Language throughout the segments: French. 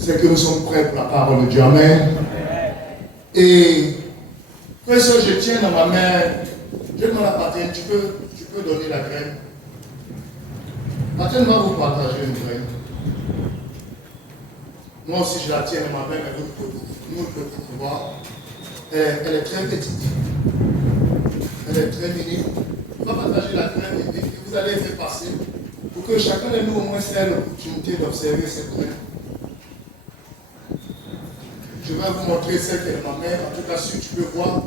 c'est que nous sommes prêts pour la parole de Dieu. Amen. Et frère et soeur, je tiens dans ma main, je demande à Patine, tu peux donner la graine. Patine va vous partager une graine. Moi aussi je la tiens dans ma main, mais nous ne pouvons voir. Elle est très petite. Elle est très minime. On va partager la graine et vous allez faire passer pour que chacun de nous au moins ait l'opportunité d'observer cette graine. Je vais vous montrer celle qui est dans ma main. En tout cas, si tu peux voir.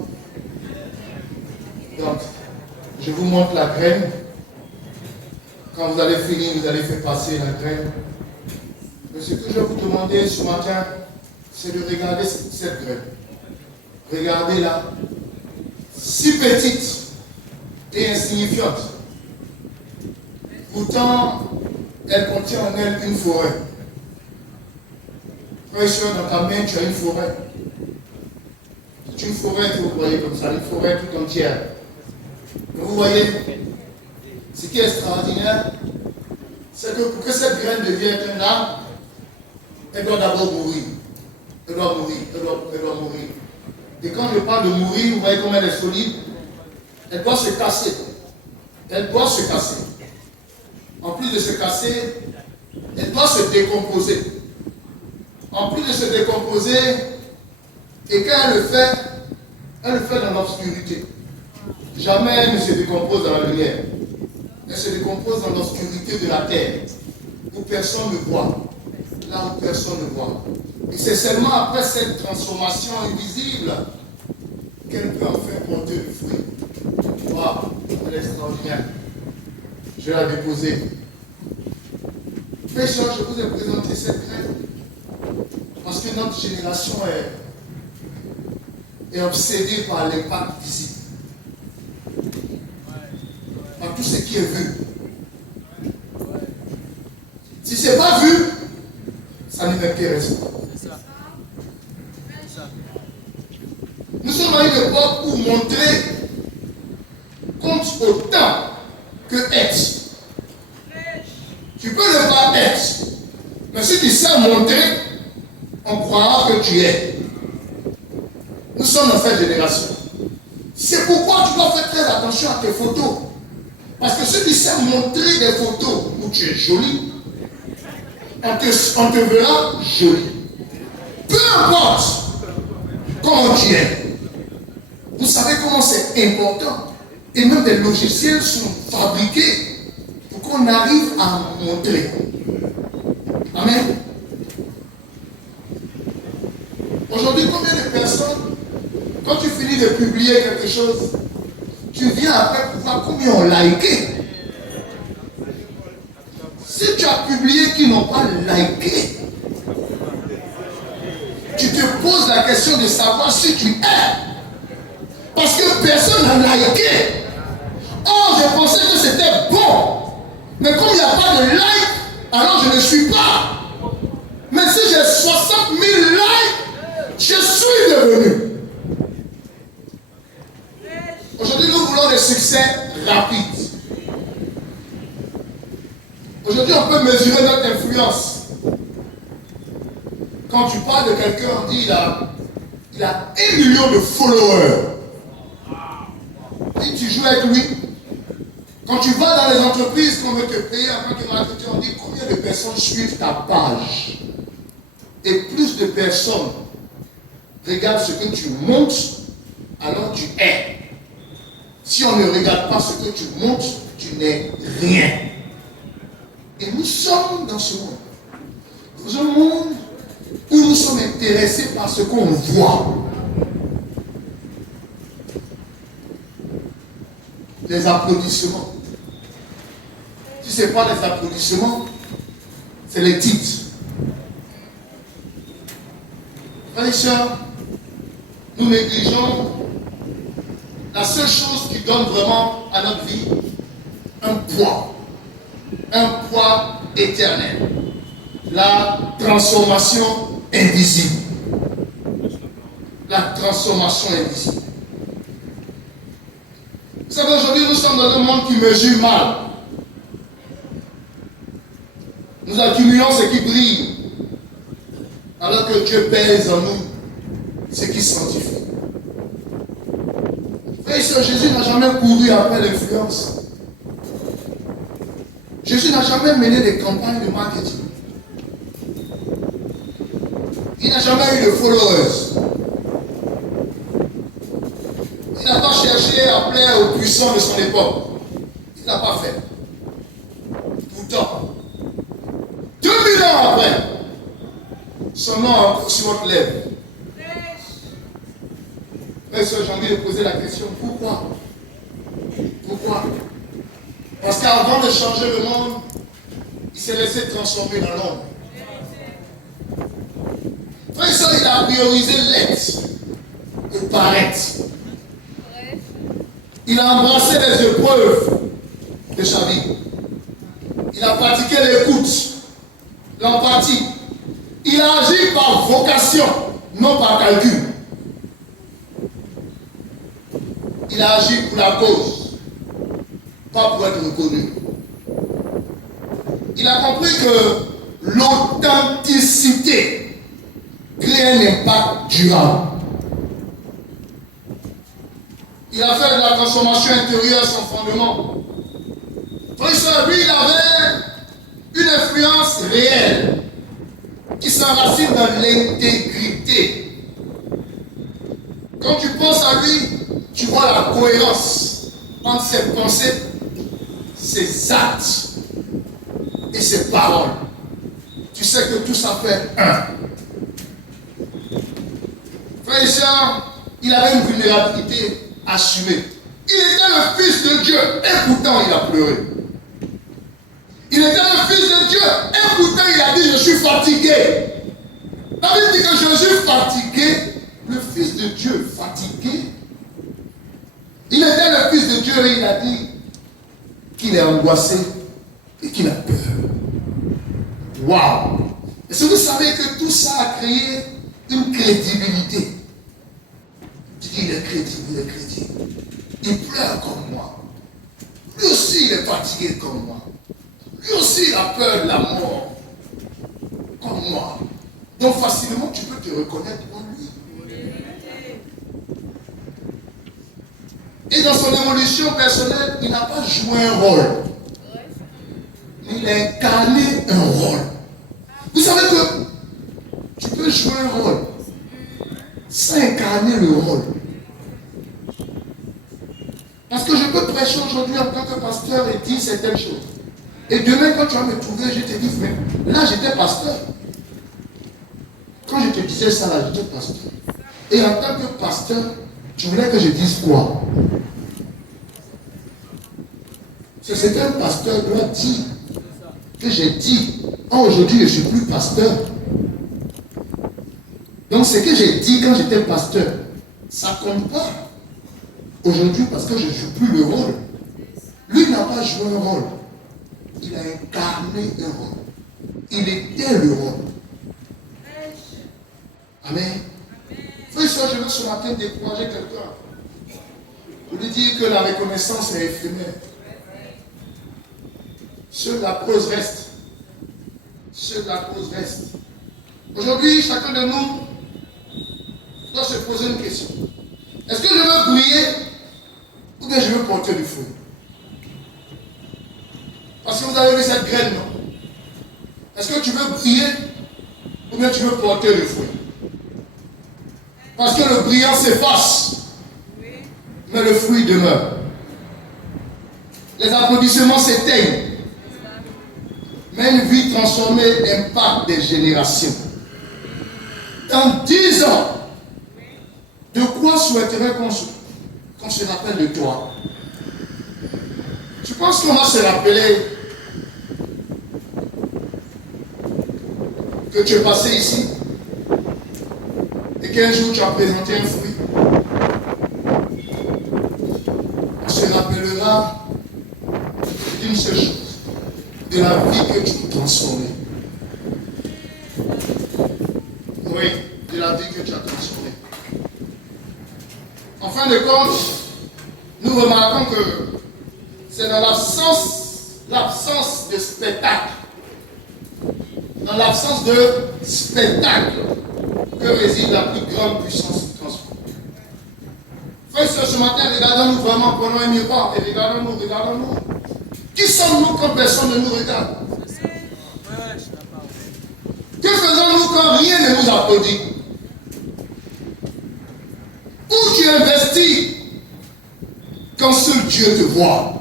Donc, je vous montre la graine. Quand vous allez finir, vous allez faire passer la graine. Mais ce que je vais vous demander ce matin, c'est de regarder cette graine. Regardez-la. Si petite et insignifiante. Pourtant, elle contient en elle une forêt. Frère et soeur, dans ta main, tu as une forêt. C'est une forêt que vous voyez comme ça, une forêt tout entière. Mais vous voyez, ce qui est extraordinaire, c'est que pour que cette graine devienne un arbre, elle doit d'abord mourir. Elle doit mourir, elle doit mourir. Et quand je parle de mourir, vous voyez comment elle est solide. Elle doit se casser. Elle doit se casser. En plus de se casser, elle doit se décomposer. En plus de se décomposer, et quand elle le fait dans l'obscurité. Jamais elle ne se décompose dans la lumière. Elle se décompose dans l'obscurité de la terre, où personne ne voit. Là où personne ne voit. Et c'est seulement après cette transformation invisible qu'elle peut enfin porter le fruit. Waouh, elle est extraordinaire. Je vais la déposer. Frère, je vous ai présenté cette graine parce que notre génération est obsédée par l'impact visible. Par tout ce qui est vu. Si ce n'est pas vu, ça ne m'intéresse pas. Nous sommes à une époque où montrer compte autant que être. Tu peux ne pas être, mais si tu sais montrer, on croira que tu es. Nous sommes dans cette génération. C'est pourquoi tu dois faire très attention à tes photos. Parce que si tu sais montrer des photos où tu es joli, on te verra joli. Peu importe comment tu es. Vous savez comment c'est important. Et même des logiciels sont fabriqués pour qu'on arrive à montrer. Amen. Aujourd'hui, combien de personnes, quand tu finis de publier quelque chose, tu viens après pour voir combien ont liké. Si tu as publié qui n'ont pas liké, tu te poses la question de savoir si tu es. Parce que personne n'a liké. Or, je pensais que c'était bon. Mais comme il n'y a pas de like, alors je ne suis pas. Mais si j'ai 60 000 likes, je suis devenu. Aujourd'hui, nous voulons des succès rapides. Aujourd'hui, on peut mesurer notre influence. Quand tu parles de quelqu'un, on dit il a 1 million de followers. Si tu joues avec lui, quand tu vas dans les entreprises qu'on veut te payer en tant que marketeur, on dit combien de personnes suivent ta page. Et plus de personnes regardent ce que tu montres, alors tu es. Si on ne regarde pas ce que tu montres, tu n'es rien. Et nous sommes dans ce monde. Dans un monde où nous sommes intéressés par ce qu'on voit. Les applaudissements. Si ce n'est pas les applaudissements, c'est les titres. Frères et sœurs, nous négligeons la seule chose qui donne vraiment à notre vie un poids éternel. La transformation invisible. La transformation invisible. Vous savez, aujourd'hui, nous sommes dans un monde qui mesure mal. Nous accumulons ce qui brille. alors que Dieu pèse en nous ce qui sanctifie. Frère et sœur, Jésus n'a jamais couru après l'influence. Jésus n'a jamais mené des campagnes de marketing. Il n'a jamais eu de followers. Il n'a pas cherché à plaire aux puissants de son époque. Il ne l'a pas fait. Pourtant, 2000 ans après, son nom est encore sur votre lèvre. Mais j'ai envie de poser la question, pourquoi? Pourquoi? Parce qu'avant de changer le monde, il s'est laissé transformer dans l'ombre. Frère et sœur, il a priorisé l'être et paraître. Il a embrassé les épreuves de sa vie. Il a pratiqué l'écoute, l'empathie. Il a agi par vocation, non par calcul. Il a agi pour la cause, pas pour être reconnu. Il a compris que l'authenticité crée un impact durable. Il a fait de la transformation intérieure son fondement. Donc lui, il avait une influence réelle qui s'enracine dans l'intégrité. Quand tu penses à lui, tu vois la cohérence entre ses pensées, ses actes et ses paroles. Tu sais que tout ça fait un. Frère et sœur, il avait une vulnérabilité assumée. Il était le fils de Dieu et pourtant il a pleuré. Il était le fils de Dieu et pourtant il a dit je suis fatigué. David dit que je suis fatigué. Le fils de Dieu fatigué. Il était le fils de Dieu et il a dit qu'il est angoissé et qu'il a peur. Waouh! Est-ce que vous savez que tout ça a créé une crédibilité? Il est crédible, il est crédible. Il pleure comme moi. Lui aussi, il est fatigué comme moi. Lui aussi, il a peur de la mort comme moi. Donc facilement, tu peux te reconnaître en lui. Et dans son évolution personnelle, il n'a pas joué un rôle. Mais il a incarné un rôle. Vous savez que tu peux jouer un rôle sans incarner le rôle. Parce que je peux prêcher aujourd'hui en tant que pasteur et dire certaines choses. Et demain, quand tu vas me trouver, je te dis, frère, là j'étais pasteur. Quand je te disais ça, là j'étais pasteur. Et en tant que pasteur, tu voulais que je dise quoi? C'est ce qu'un pasteur doit dire. Que j'ai dit, oh, aujourd'hui je ne suis plus pasteur. Donc ce que j'ai dit quand j'étais pasteur, ça ne compte pas. Aujourd'hui parce que je ne joue plus le rôle. Lui n'a pas joué un rôle. Il a incarné un rôle. Il était le rôle. Amen. Frère et soeur, je veux ce matin décourager quelqu'un. Pour lui dire que la reconnaissance est éphémère. Seule la cause reste. Seule la cause reste. Aujourd'hui, chacun de nous doit se poser une question. Est-ce que je veux briller ou bien je veux porter du fruit? Parce que vous avez vu cette graine, non? Est-ce que tu veux briller ou bien tu veux porter le fruit? Parce que le brillant s'efface, mais le fruit demeure. Les applaudissements s'éteignent, mais une vie transformée impacte des générations. Dans 10 ans, de quoi souhaiterais qu'on se rappelle de toi? Tu penses qu'on va se rappeler que tu es passé ici et qu'un jour tu as présenté un fruit? On se rappellera d'une seule chose, de la vie que tu as transformée. Oui, de la vie que tu as transformée. En fin de compte, nous remarquons que c'est dans l'absence de spectacle, dans dans l'absence de spectacle que réside la plus grande puissance du transfert. Frères et sœurs, ce matin, regardons-nous vraiment, prenons un miroir et regardons-nous, regardons-nous. Qui sommes-nous quand personne ne nous regarde? Que faisons-nous quand rien ne nous applaudit? Où tu investis quand seul Dieu te voit?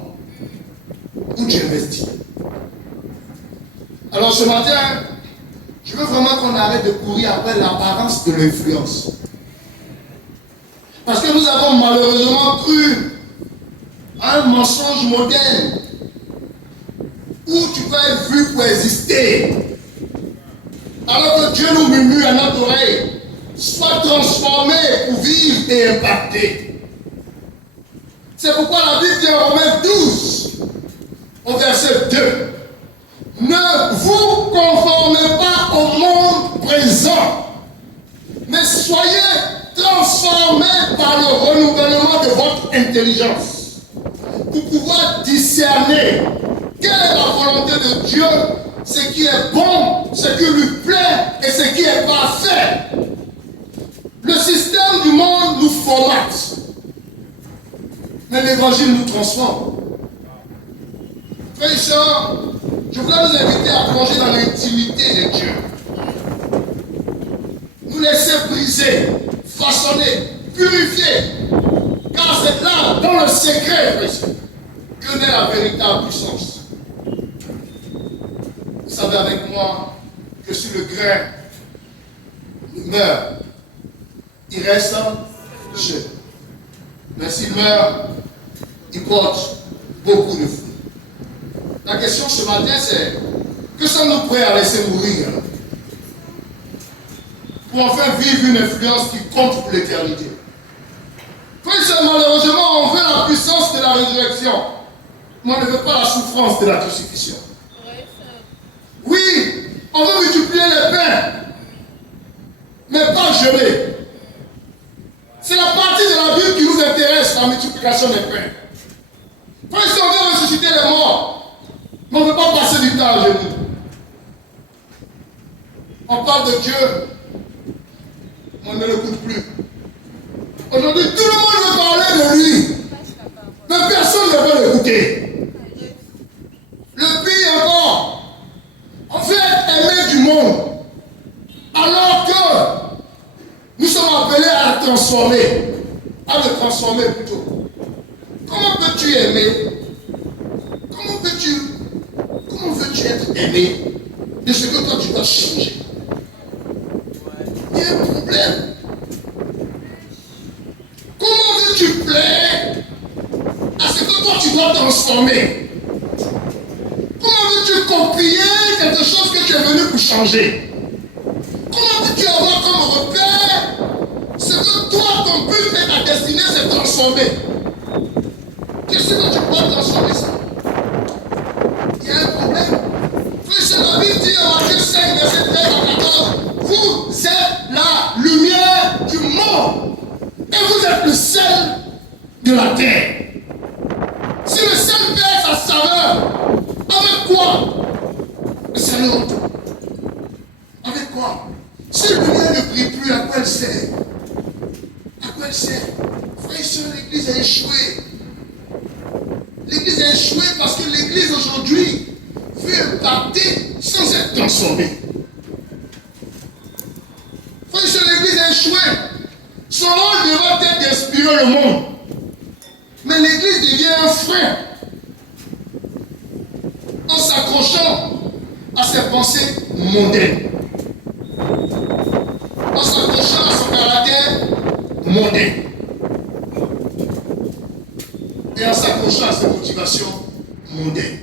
Où tu investis? Alors ce matin, je veux vraiment qu'on arrête de courir après l'apparence de l'influence. Parce que nous avons malheureusement cru à un mensonge moderne où tu peux être vu pour exister. Alors que Dieu nous murmure à notre oreille, sois transformé pour vivre et impacter. C'est pourquoi la Bible dit en Romains 12, au verset 2, ne vous conformez pas au monde présent, mais soyez transformés par le renouvellement de votre intelligence pour pouvoir discerner quelle est la volonté de Dieu, ce qui est bon, ce qui lui plaît et ce qui est parfait. Le système du monde nous formate, mais l'évangile nous transforme. Frères et sœurs, je voudrais nous inviter à plonger dans l'intimité de Dieu. Nous laisser briser, façonner, purifier. Car c'est là, dans le secret, que naît la véritable puissance. Vous savez avec moi que si le grain meurt, il reste jeune. Mais s'il meurt, il porte beaucoup de fruits. La question ce matin, c'est que sommes-nous prêts à laisser mourir pour enfin vivre une influence qui compte pour l'éternité? Malheureusement, on veut la puissance de la résurrection, mais on ne veut pas la souffrance de la crucifixion. Oui, on veut multiplier les pains, mais pas geler. C'est la partie de la Bible qui nous intéresse, la multiplication des pains. Si on veut ressusciter les morts, mais on ne veut pas passer du temps à genoux. On parle de Dieu, on ne l'écoute plus. Aujourd'hui, tout le monde veut parler de lui, mais personne ne veut l'écouter. Le pire encore, on veut être aimé du monde, alors que nous sommes appelés à la transformer, à le transformer plutôt. Comment peux-tu aimer? Comment veux-tu être aimé de ce que toi tu dois changer? Il y a un problème. Comment veux-tu plaire à ce que toi tu dois transformer? Comment veux-tu copier quelque chose que tu es venu pour changer? Comment veux-tu avoir comme repère ce que toi, ton but et ta destinée, c'est transformer? Qu'est-ce que tu peux transformer ça? Il y a un problème. Frère, la Bible dit en Matthieu 5, verset 13 à 14, vous êtes la lumière du monde et vous êtes le sel de la terre. Si le sel perd sa saveur, avec quoi? Le sel honte. Avec quoi? Si le lumière ne brille plus, à quoi elle sert? À quoi elle sert? Frère et sœurs, l'église a échoué. L'église a échoué parce que l'église aujourd'hui veut impacter sans être transformée. Frère et sœurs, l'église a échoué. Son rôle devrait être d'inspirer le monde. Mais l'église devient un frein en s'accrochant à ses pensées mondaines, en s'accrochant à son caractère mondain et en s'accrochant à ses motivations mondaines.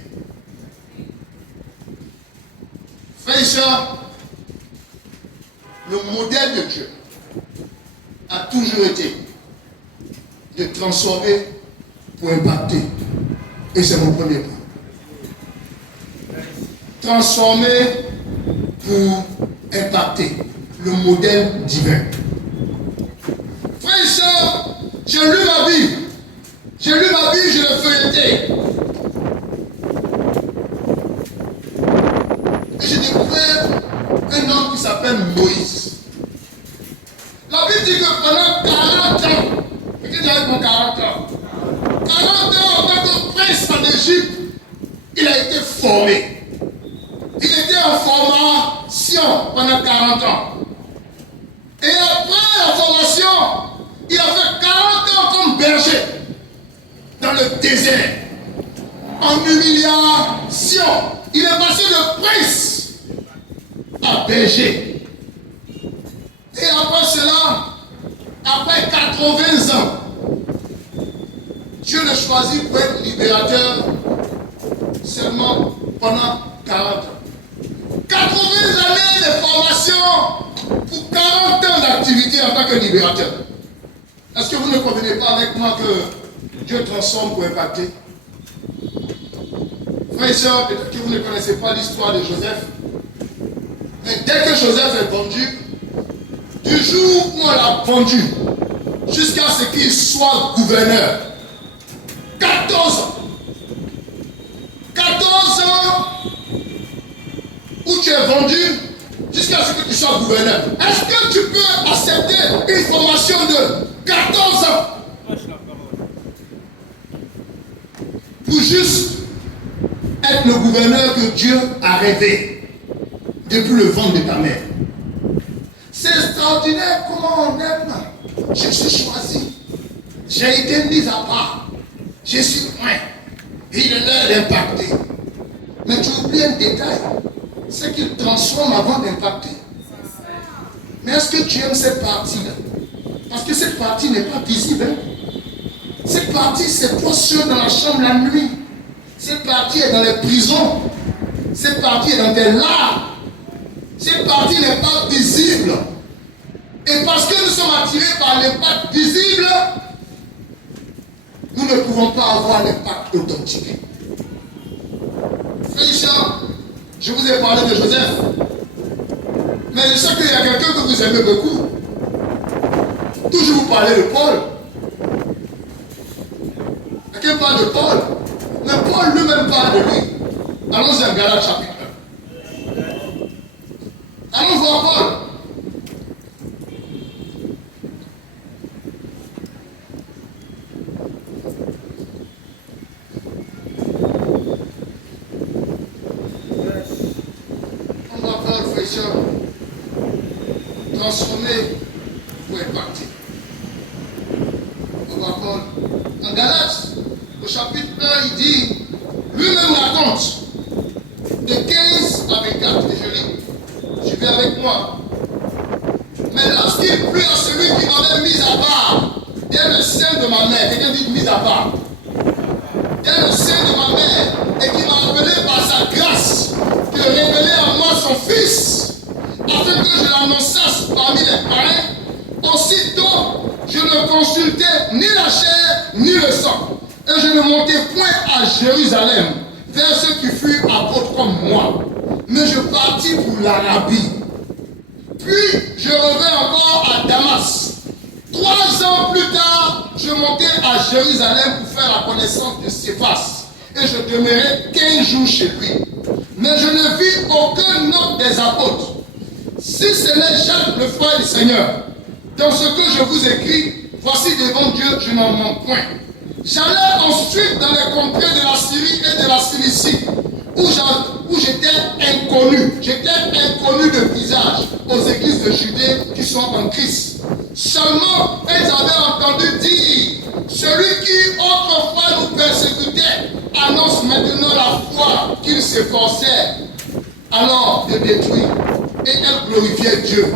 Frères et sœurs, le modèle de Dieu a toujours été de transformer pour impacter. Et c'est mon premier point. Transformer pour impacter. Le modèle divin. Frères et sœurs, j'ai lu ma Bible. J'ai lu ma Bible, je l'ai feuilleté. Et j'ai découvert s'appelle Moïse. La Bible dit que pendant 40 ans, qu'est-ce qu'il a pour 40 ans? 40 ans en tant que prince en Égypte, il a été formé. Il était en formation pendant 40 ans. Et après la formation, il a fait 40 ans comme berger dans le désert. En humiliation, il est passé de prince à berger. Et après cela, après 80 ans, Dieu l'a choisi pour être libérateur seulement pendant 40 ans. 80 années de formation pour 40 ans d'activité en tant que libérateur. Est-ce que vous ne convenez pas avec moi que Dieu transforme pour impacter? Frères et sœurs, peut-être que vous ne connaissez pas l'histoire de Joseph. Mais dès que Joseph est vendu, du jour où on l'a vendu, jusqu'à ce qu'il soit gouverneur, 14 ans. 14 ans où tu es vendu jusqu'à ce que tu sois gouverneur. Est-ce que tu peux accepter une formation de 14 ans pour juste être le gouverneur que Dieu a rêvé depuis le ventre de ta mère? C'est extraordinaire comment on aime. Je suis choisi. J'ai été mis à part. Je suis loin. Il est l'heure d'impacter. Mais tu oublies un détail. C'est qu'il transforme avant d'impacter. Mais est-ce que tu aimes cette partie-là? Parce que cette partie n'est pas visible. Cette partie, c'est posture dans la chambre la nuit. Cette partie est dans les prisons. Cette partie est dans tes larmes. Cette partie n'est pas visible. Et parce que nous sommes attirés par l'impact visible, nous ne pouvons pas avoir l'impact authentique. Frère, je vous ai parlé de Joseph. Mais je sais qu'il y a quelqu'un que vous aimez beaucoup. Toujours vous parlez de Paul. Quelqu'un parle de Paul. Mais Paul lui-même parle de lui. Allons-y en Galates chapitre 1. Allons voir Paul. On va voir Paul, frère, transformé pour impacter. On va Paul. En Galates, au chapitre 1, il dit, lui-même raconte, de 15 à 24, et je lis. Suivez avec moi. Mais lorsqu'il plut à celui qui m'avait mis à part, dès le sein de ma mère, quelqu'un dit mis à part, dès le sein de ma mère, et qui m'a appelé par sa grâce, de révéler en moi son Fils, afin que je l'annonçasse parmi les païens, aussitôt je ne consultais ni la chair ni le sang, et je ne montais point à Jérusalem vers ceux qui furent apôtres comme moi, mais je partis pour l'Arabie. Puis je revins encore à Damas. 3 ans plus tard, je montai à Jérusalem pour faire la connaissance de Céphas, et je demeurai 15 jours chez lui. Mais je ne vis aucun autre des apôtres, si ce n'est Jacques, le frère du Seigneur. Dans ce que je vous écris, voici devant Dieu, je n'en manque point. J'allais ensuite dans les contrées de la Syrie et de la Cilicie, où j'étais inconnu. J'étais inconnu de visage aux églises de Judée qui sont en Christ. Seulement, elles avaient entendu dire, celui qui autrefois nous persécutait annonce maintenant la foi qu'il s'efforçait alors de détruire. Et elle glorifiait Dieu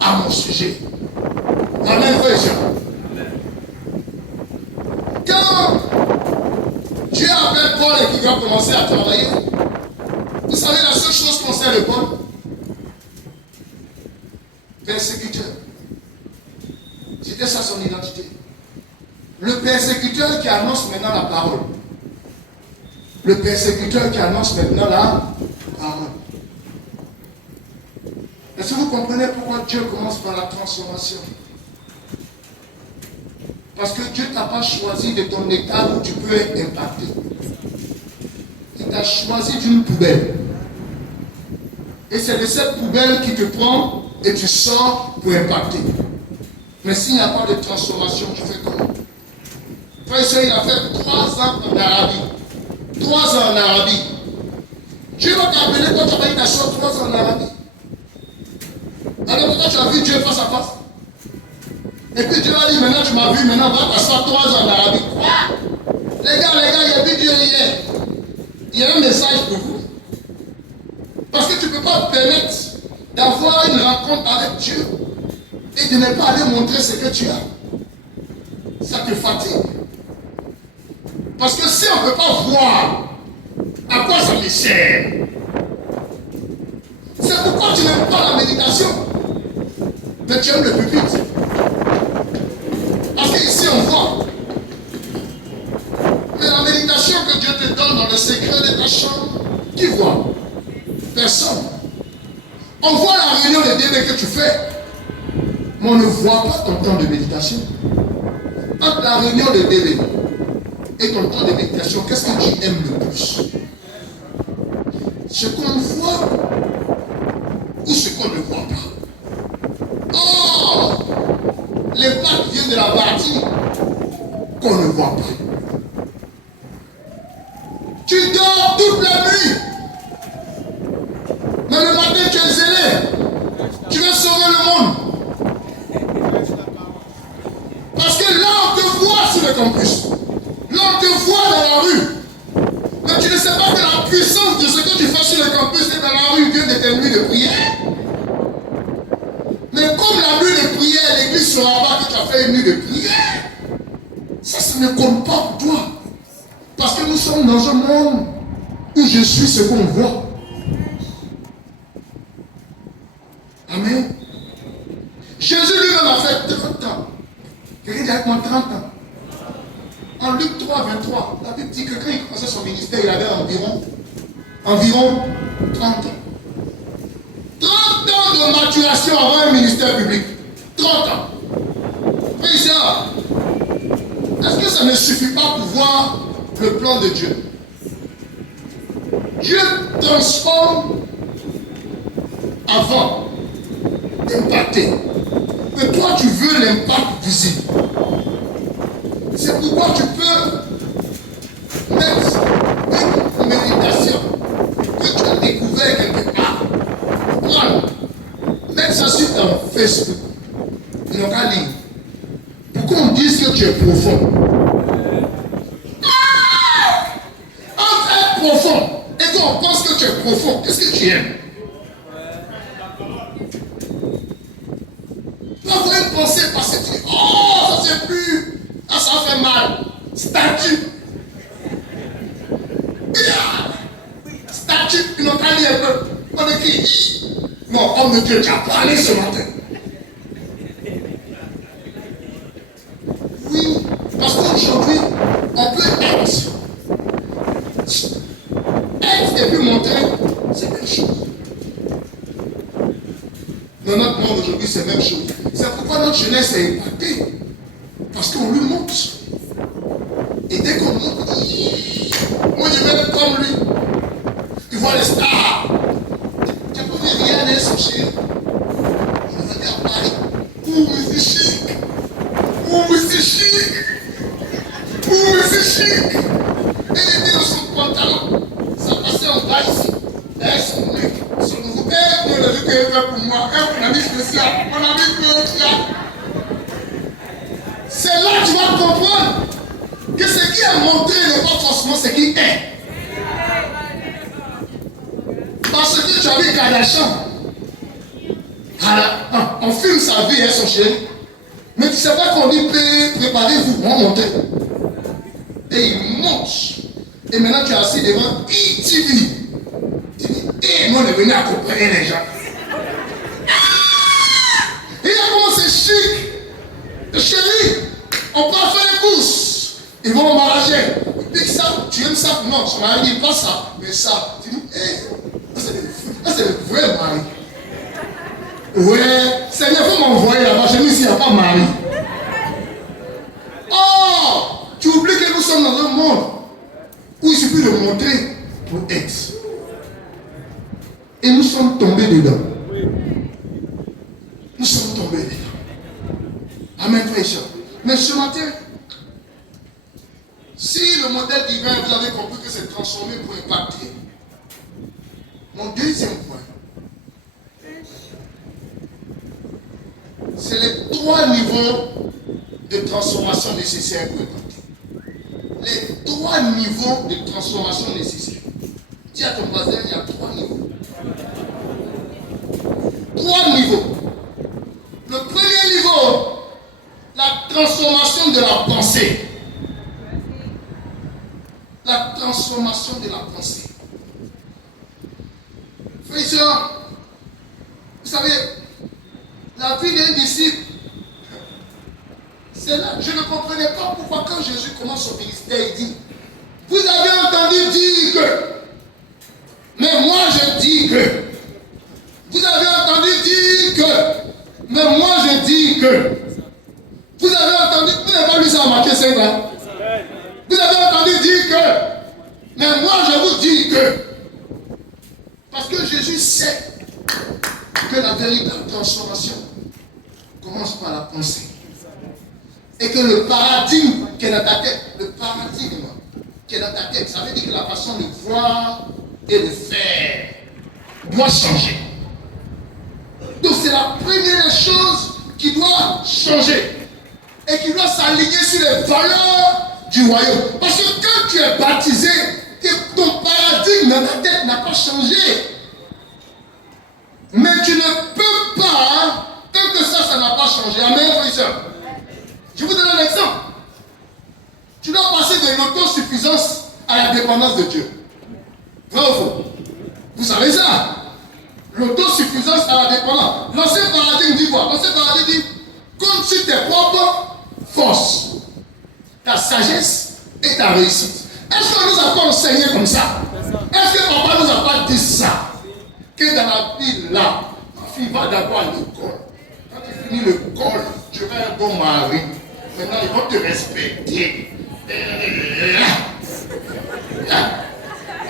à mon sujet. Amen, frère Jean. Quand Dieu appelle Paul et qu'il va commencer à travailler, vous savez la seule chose qu'on sait de Paul? Persécuteur. C'était ça son identité. Le persécuteur qui annonce maintenant la parole. Le persécuteur qui annonce maintenant la parole. Est-ce que vous comprenez pourquoi Dieu commence par la transformation? Parce que Dieu ne t'a pas choisi de ton état où tu peux être impacté. Il t'a choisi d'une poubelle. Et c'est de cette poubelle qui te prend et tu sors pour impacter. Mais s'il n'y a pas de transformation, tu fais comment? Frère, il a fait 3 ans en Arabie. 3 ans en Arabie. Dieu va t'appeler quand tu vas y t'asseoir 3 ans en Arabie. Alors quand tu as vu Dieu face à face. Et puis Dieu va dire, maintenant tu m'as vu, maintenant va t'asseoir 3 ans en Arabie. Quoi? Les gars, il y a vu Dieu hier. Il y a un message pour vous. Parce que tu ne peux pas te permettre d'avoir une rencontre avec Dieu et de ne pas aller montrer ce que tu as. Ça te fatigue. Parce que si on ne peut pas voir, à quoi ça me sert? C'est pourquoi tu n'aimes pas la méditation. Mais tu aimes le pupitre. Parce qu'ici on voit. Mais la méditation que Dieu te donne dans le secret de ta chambre, qui voit? Personne. On voit la réunion de DV que tu fais, mais on ne voit pas ton temps de méditation. Entre la réunion de DV et ton temps de méditation, qu'est-ce que tu aimes le plus? Ce qu'on voit ou ce qu'on ne voit pas? Oh! L'impact vient de la partie qu'on ne voit pas. Tu dors toute la nuit. Mais le matin, tu es zélé. Tu veux sauver le monde. Parce que là, on te voit sur le campus. Là, on te voit dans la rue. Mais tu ne sais pas que la puissance de ce que tu fais sur le campus et dans la rue vient de tes nuits de prière. Mais comme la nuit de prière, l'église ne saura pas que tu as fait une nuit de prière. Ça ne compte pas pour toi. Parce que nous sommes dans un monde où je suis ce qu'on voit. Amen. Jésus lui-même a fait 30 ans. Quelqu'un dit avec moi 30 ans. En Luc 3, 23, la Bible dit que quand il commençait son ministère, il avait environ 30 ans. 30 ans de maturation avant un ministère public. 30 ans. Mais ça, est-ce que ça ne suffit pas pour voir le plan de Dieu? Dieu transforme avant d'impacter. Mais toi, tu veux l'impact visible. C'est pourquoi tu peux mettre une méditation que tu as découvert quelque part. Prendre, mettre ça sur ton Facebook. Ils n'ont qu'à lire. Pour qu'on dise que tu es profond. Entre être profond et qu'on pense que tu es profond, qu'est-ce que tu aimes? Tu avoir une pensée parce que tu dis, oh, ça c'est plus, ah, ça fait mal. Statue. Statue, ils n'ont qu'à lire un peu. On écrit, non, homme de Dieu, tu as parlé ce matin. Oui, parce qu'aujourd'hui, on peut être. Être et puis montrer, c'est la même chose. Dans notre monde aujourd'hui, c'est la même chose. C'est pourquoi notre jeunesse est impactée. Parce qu'on lui montre. Et dès qu'on montre, moi je vais être comme lui. Il voit les stars. Tu peux rien aller son chéri. Je vais venir à Paris. Ouh, mais c'est chic. Ouh, mais c'est chic. Ouh, mais c'est chic. Et il était dans son pantalon. Ça passait en bas ici. Et son nouveau père, Dieu le que il fait pour moi. Et mon ami spécial. Mon ami spécial. C'est là que tu vas comprendre que ce qui est montré n'est pas forcément ce qui est. Parce que tu as vu Kardashian. On filme sa vie et son chéri. Mais tu ne sais pas qu'on dit préparez-vous, on monte. Et il monte. Et maintenant tu es assis devant ITV. Tu dis, et moi on est venu accompagner les gens. Et là comment c'est chic. Chéri, on peut faire les courses. Ils vont m'arranger. Dis ça, tu aimes ça? Non, je m'arrête, dis pas ça, mais ça. Tu dis, c'est le vrai mari. Ouais, Seigneur, il faut m'envoyer là-bas. Chez nous, ici, il n'y a pas mari. Oh, tu oublies que nous sommes dans un monde où il suffit de montrer pour être. Et nous sommes tombés dedans. Nous sommes tombés. Amen, frère et soeur. Mais ce matin, si le modèle divin, vous avez compris que c'est transformé pour impacter. Mon deuxième point, c'est les 3 niveaux de transformation nécessaires pour impacter. Les 3 niveaux de transformation nécessaires. Dis à ton voisin, il y a 3 niveaux. 3 niveaux. Le premier niveau, la transformation de la pensée. La transformation de la pensée. Frères et sœurs, vous savez, la vie d'un disciple, c'est là, je ne comprenais pas pourquoi quand Jésus commence son ministère, il dit, vous avez entendu dire que, mais moi je dis que, vous avez entendu dire que, mais moi je dis que, vous avez entendu, vous n'avez pas lu ça en Matthieu 5 là? Vous avez entendu dire que, mais moi je vous dis que, parce que Jésus sait que la véritable transformation commence par la pensée. Et que le paradigme qui est dans ta tête, le paradigme qui est dans ta tête, ça veut dire que la façon de voir et de faire doit changer. Donc c'est la première chose qui doit changer et qui doit s'aligner sur les valeurs du royaume. Parce que quand tu es baptisé, ton paradigme dans ta tête n'a pas changé. Mais tu ne peux pas, tant que ça n'a pas changé. Amen, frères et sœurs. Je vous donne un exemple. Tu dois passer de l'autosuffisance à la dépendance de Dieu. Vrai ou faux? Vous savez ça? L'autosuffisance à la dépendance. L'ancien paradigme dit quoi? L'ancien paradigme dit compte sur tes propres forces, ta sagesse et ta réussite. Est-ce qu'on nous a pas enseigné comme ça? Est-ce que papa nous a pas dit ça? Que dans la vie là, ma fille va d'abord à l'école. Quand tu finis l'école, tu vas un bon mari. Maintenant, ils vont te respecter.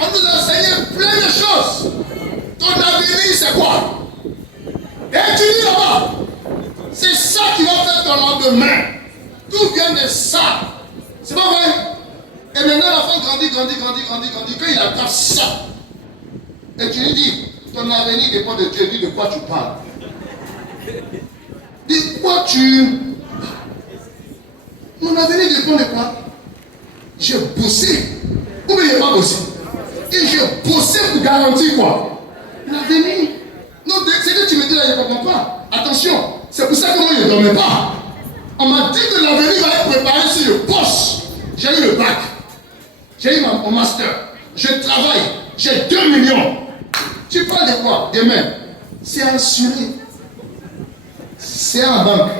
On nous a enseigné plein de choses. Ton avenir, c'est quoi? Étudie là-bas. C'est ça qui va faire ton lendemain. Tout vient de ça. C'est pas vrai? Et maintenant, l'enfant grandit. Quand il attrape ça, et tu lui dis, ton avenir dépend de Dieu. Dis de quoi tu parles. De quoi tu... Mon avenir dépend de quoi? J'ai bossé. Ou bien j'ai pas bossé. Et j'ai bossé pour garantir quoi? L'avenir. Non, c'est que tu me dis là, je ne comprends pas. Attention, c'est pour ça que moi je ne dormais pas. On m'a dit que l'avenir va être préparé si je bosse. J'ai eu le bac. J'ai eu mon master. Je travaille. J'ai 2 millions. Tu parles de quoi? Demain. C'est assuré. C'est en banque.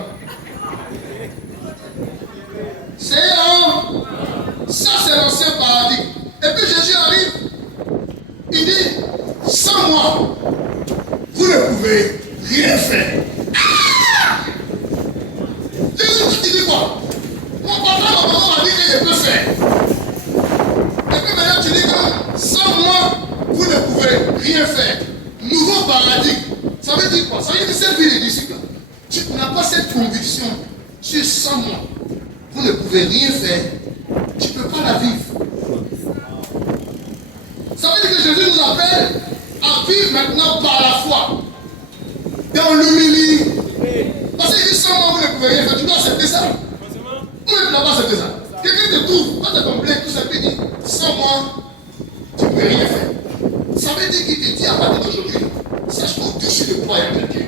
C'est un... Ça, c'est l'ancien paradigme. Et puis Jésus arrive. Il dit, sans moi, vous ne pouvez rien faire. Ah! Jésus, tu dis quoi? Mon papa, ma maman m'a dit que je peux faire. Et puis maintenant, tu dis que sans moi, vous ne pouvez rien faire. Nouveau paradigme. Ça veut dire quoi? Ça veut dire que cette vie des disciples, tu n'as pas cette conviction sur sans moi. Vous ne pouvez rien faire. Tu ne peux pas la vivre. Ça veut dire que Jésus nous appelle à vivre maintenant par la foi. Dans l'humilité. Parce qu'il dit sans moi, vous ne pouvez rien faire. Tu dois accepter ça. Ou ne dois pas accepter ça. Quelqu'un te trouve, quand tu complains, tout ça, il dit sans moi, tu ne peux rien faire. Ça veut dire qu'il te dit à partir d'aujourd'hui, sache qu'au-dessus de toi, il y a quelqu'un.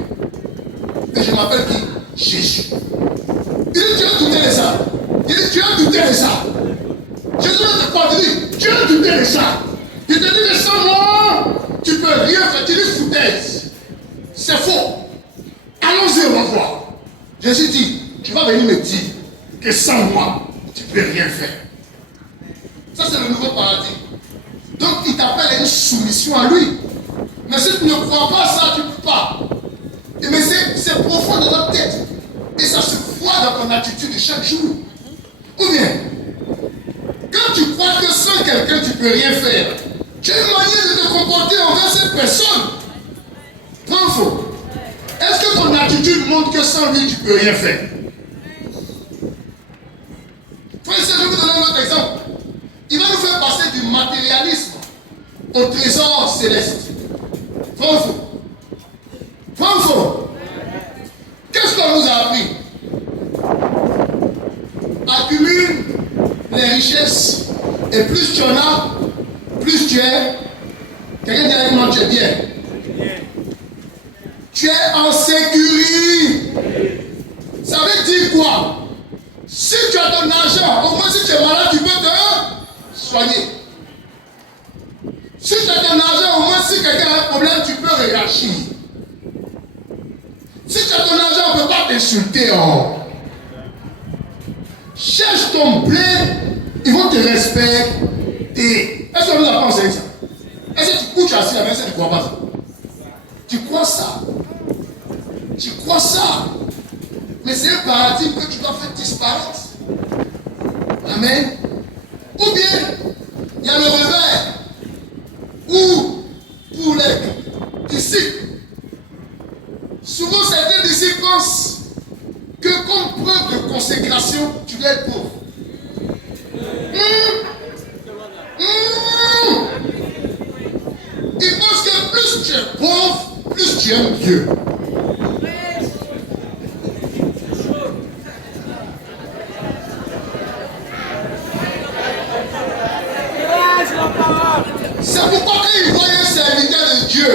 Et je m'appelle qui? Jésus. Il dit, tu as douté de ça. Il dit, tu as douté de ça. Jésus ne te pas dit, tu as douté de ça. Il te dit que sans moi, tu ne peux rien faire. Tu dis foutaise. C'est faux. Allons-y, on va voir. Jésus dit, tu vas venir me dire que sans moi, tu ne peux rien faire. Ça, c'est le nouveau paradigme. Donc, il t'appelle à une soumission à lui. Mais si tu ne crois pas ça, tu ne peux pas. Mais c'est profond dans notre tête. Et ça se voit dans ton attitude de chaque jour. Ou bien, quand tu crois que sans quelqu'un, tu ne peux rien faire, tu as une manière de te comporter envers cette personne. Vrai ou faux? Est-ce que ton attitude attitude montre que sans lui, tu ne peux rien faire. Frère, je vais vous donner un autre exemple. Il va nous faire passer du matérialisme au trésor céleste. Vrai ou faux? Vrai ou faux? Qu'est-ce qu'on nous a appris? Accumule les richesses et plus tu en as, plus tu es. Quelqu'un dit avec moi, tu es bien. Tu es en sécurité. Ça veut dire quoi? Si tu as ton argent, au moins si tu es malade, tu peux te soigner. Si tu as ton argent, au moins si quelqu'un a un problème, tu peux réagir. Si tu as ton argent, on ne peut pas t'insulter. Oh. Cherche ton blé, ils vont te respecter. Est-ce qu'on nous a pas enseigné ça? Est-ce que tu couches assis avec ça, tu ne crois pas ça? Tu crois ça? Tu crois ça? Mais c'est un paradigme que tu dois faire disparaître. Amen. Ou bien, il y a le revers. Ou pour les disciples. Souvent, certains disciples pensent que comme preuve de consécration, tu dois être pauvre. Ils pensent que plus tu es pauvre, plus tu aimes Dieu. C'est pourquoi quand il voit un serviteur de Dieu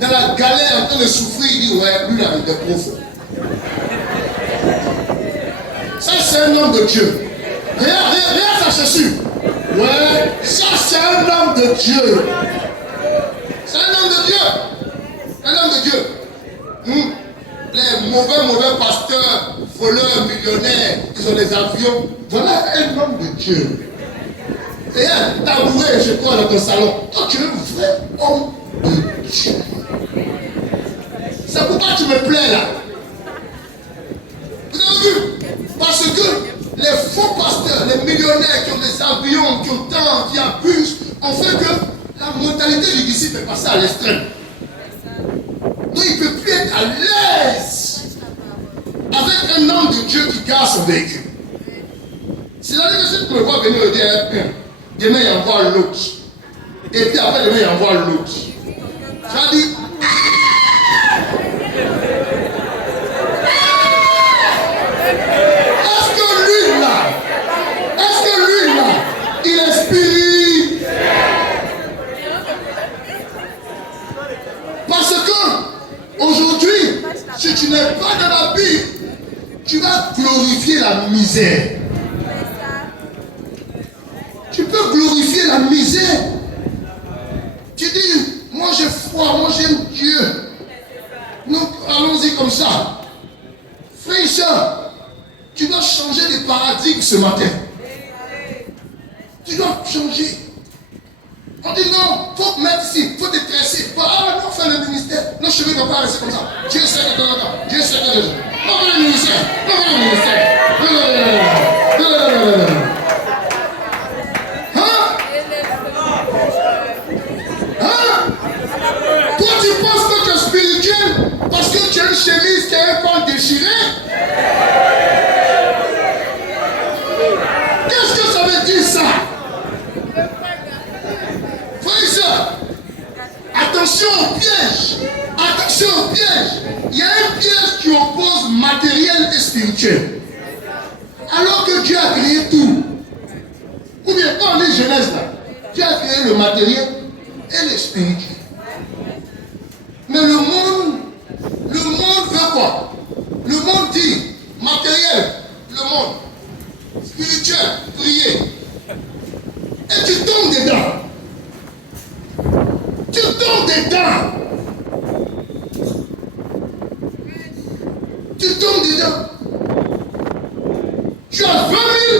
dans la galère en train de souffrir, il dit ouais, lui là, il est pauvre. Ça c'est un homme de Dieu. Regarde sa chaussure. Ouais, ça c'est un homme de Dieu. C'est un homme de Dieu. Un homme de Dieu. Les mauvais pasteurs, voleurs, millionnaires, ils ont des avions. Voilà un homme de Dieu. Et un tabouret chez toi dans ton salon. Toi, tu es un vrai homme de Dieu. C'est pourquoi tu me plais là. Vous avez vu? Parce que les faux pasteurs, les millionnaires qui ont des avions, qui ont tant, qui abusent, ont fait que la mentalité du disciple est passée à l'extrême. Donc il ne peut plus être à l'aise avec un homme de Dieu qui garde son véhicule. C'est-à-dire que si tu me vois venir le dire, demain il envoie l'autre. Et puis après demain il envoie l'autre. Tu as dit, est-ce que lui là, il est spirituel? Parce que aujourd'hui, si tu n'es pas dans la Bible, tu vas glorifier la misère. Tu peux glorifier la misère. Tu dis, moi j'ai foi, moi j'aime Dieu. Donc allons-y comme ça. Frère et soeur, tu dois changer de paradigme ce matin. Tu dois changer. On dit non, il faut mettre ici, il faut détresser. Ah non, faire le ministère. Nos cheveux ne vont pas rester comme ça. Dieu sait que dans le temps. Dieu sait que déjà. Non, le ministère. Non, le ministère. Toi, tu penses que tu es spirituel parce que tu as une chemise qui a un col déchiré? Qu'est-ce que ça veut dire ça? Frère, attention au piège. Attention au piège. Il y a un piège qui oppose matériel et spirituel. Alors que Dieu a créé tout. Ou bien quand on est Genèse là, Dieu a créé le matériel et le spirituel. Mais le monde veut quoi? Le monde dit matériel, le monde. Spirituel, prier. Et tu tombes dedans. Tu tombes dedans. Tu tombes dedans. Tu as 20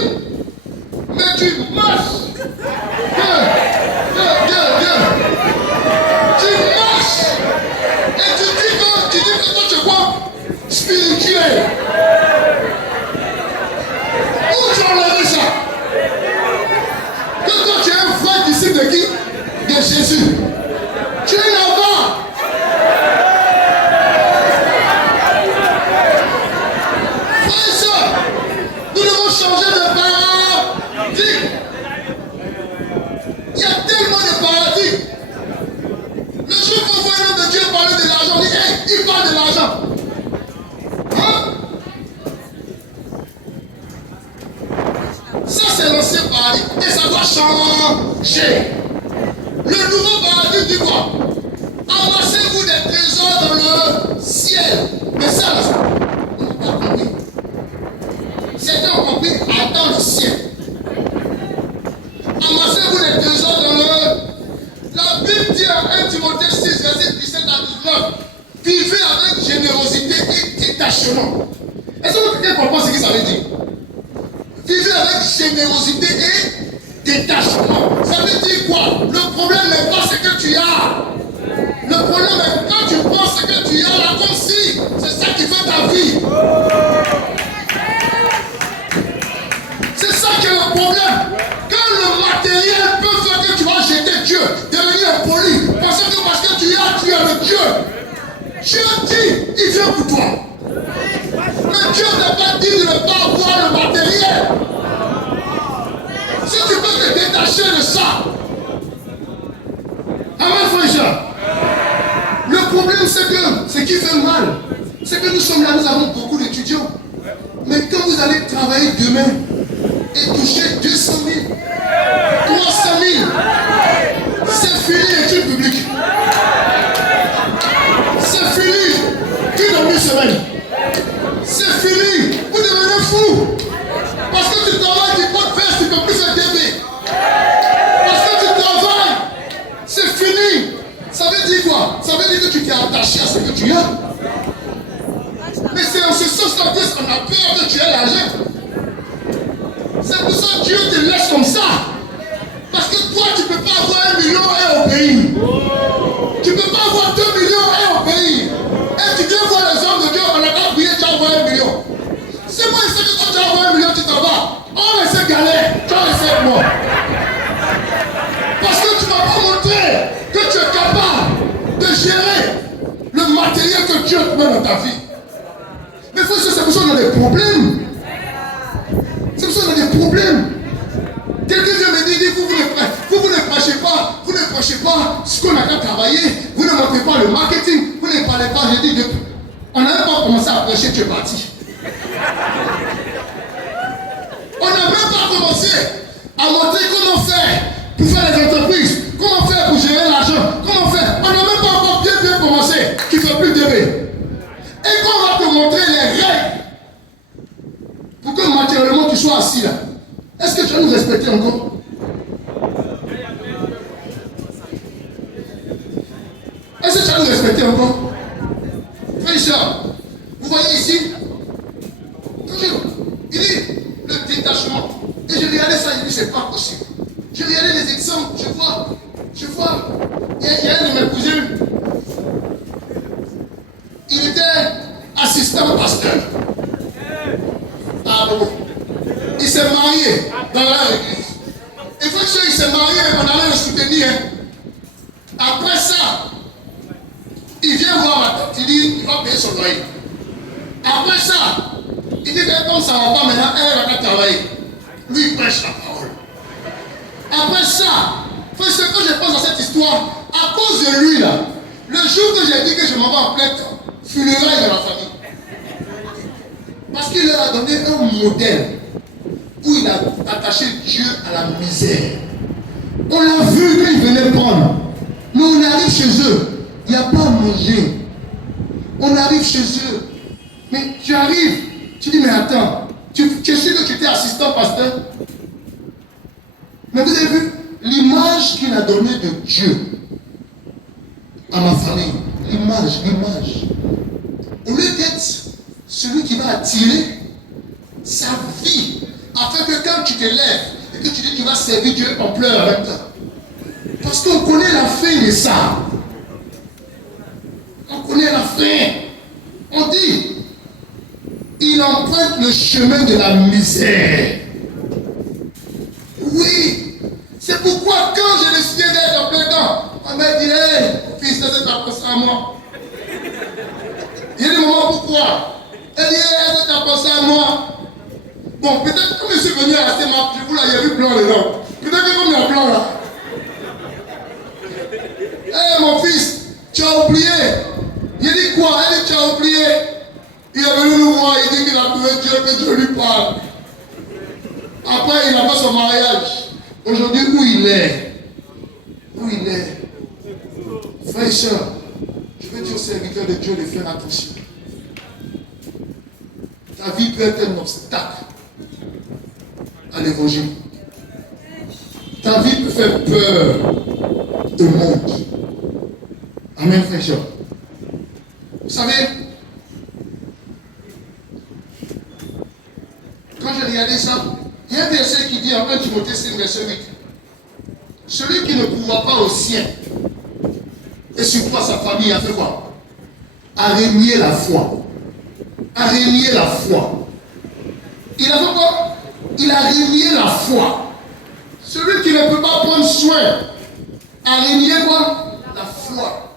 000, mais tu marches. Tu marches. Et tu dis que toi tu es quoi? Spirituel. Où tu as enlevé ça? Que toi tu es un vrai disciple de qui? De Jésus. Tu es là-bas. détachement. Est-ce que quelqu'un comprend ce que ça veut dire? Vivez avec générosité et détachement. Ça veut dire quoi? Le problème n'est pas ce que tu as. Le problème est quand tu prends ce que tu as là comme si c'est ça qui fait ta vie. C'est ça qui est le problème. Quand le matériel peut faire que tu vas jeter Dieu, devenir impoli, parce que tu as le Dieu. Dieu dit, il vient pour toi. Mais Dieu n'a pas dit de ne pas avoir le matériel. Si tu peux te détacher de ça. Amen, frère. Le problème, c'est que ce qui fait mal, c'est que nous sommes là, nous avons beaucoup d'étudiants. Mais quand vous allez travailler demain et toucher 200 000, 300 000, c'est fini l'étude publique. C'est fini une demi-semaine. C'est fini. Vous devenez fou. Parce que tu travailles, tu peux faire, tu ne peux plus faire DB. Parce que tu travailles. C'est fini. Ça veut dire quoi? Ça veut dire que tu t'es attaché à ce que tu as. Mais c'est en ce sens-là qu'on a peur que tu aies l'argent. C'est pour ça que Dieu te laisse comme ça. Parce que toi, tu ne peux pas avoir 1 million et au pays. Tu ne peux pas avoir 2 millions et au pays. Et tu viens voir les hommes de Dieu, on n'a pas prié, tu as envoyé 1 million. C'est moi, c'est que quand tu as envoyé 1 million, tu t'en vas. On laisse galère, tu as laissé moi. Parce que tu ne m'as pas montré que tu es capable de gérer le matériel que Dieu te met dans ta vie. Mais frère, c'est pour ça qu'on a des problèmes. C'est pour ça qu'on a des problèmes. Quelqu'un vient me dire, vous ne prêchez pas ce qu'on a qu'à travailler, vous ne montrez pas le marketing, vous ne parlez pas, je dis, on n'a même pas commencé à prêcher, tu es parti. On n'a même pas commencé à montrer comment faire pour faire les entreprises, comment faire pour gérer l'argent, comment faire. On n'a même pas encore bien commencé, tu ne fais plus de bébé. Et quand on va te montrer les règles pour que matériellement tu sois assis là, est-ce que tu vas nous respecter encore? Est-ce que tu vas nous respecter encore? Frère, vous voyez ici, toujours, il dit le détachement. Et je regardais ça, il dit c'est pas possible. Je regardais les exemples, je vois, il y a un de mes cousins, il était assistant pasteur. Ah bon. Il s'est marié dans leur église. Et frère, il s'est marié, on allait le soutenir. Après ça, il vient voir ma tante, il dit, il va payer son loyer. Après ça, il dit que comme ça ne va pas maintenant, elle va travailler. Lui, il prêche la parole. Après ça, frère, ce que je pense à cette histoire, à cause de lui là, le jour que j'ai dit que je m'en vais en plein funérailles de la famille. Parce qu'il leur a donné un modèle où il a attaché Dieu à la misère. On l'a vu qu'il venait prendre. Mais on arrive chez eux, il n'y a pas à manger. On arrive chez eux. Mais tu arrives, tu dis, mais attends, tu es sûr que tu étais assistant pasteur? Mais vous avez vu l'image qu'il a donnée de Dieu à ma famille. L'image. Au lieu d'être celui qui va attirer sa vie, afin que quand tu te lèves et que tu dis que tu vas servir Dieu, on pleure en même temps. Parce qu'on connaît la fin de ça. On connaît la fin. On dit, il emprunte le chemin de la misère. Oui. C'est pourquoi quand j'ai décidé d'être en plein temps, on m'a dit, hey, fils, t'as pensé à moi. Il y a des moments pourquoi. Elle dit, hey, t'as pensé à moi. Bon, peut-être comme je suis venu à la CMA, je vous l'ai, il y a eu blanc dedans. Peut-être que comme il y a blanc là. Hey, mon fils, tu as oublié. Il dit quoi? Elle dit, tu as oublié. Il est venu nous voir, il dit qu'il a trouvé Dieu, que Dieu lui parle. Après, il a fait son mariage. Aujourd'hui, où il est? Frère et soeur, je veux dire aux serviteurs de Dieu de faire attention. Ta vie peut être un obstacle à l'évangile. Ta vie peut faire peur au monde. Amen, frère et soeur. Vous savez, quand j'ai regardé ça, il y a un verset qui dit en 1 Timothée 5, verset 8. Celui qui ne pourvoit pas au sien et surtout à sa famille a fait quoi? A régné la foi. A régné la foi. Il a fait quoi? Il a régné la foi. Celui qui ne peut pas prendre soin a régné quoi? La foi.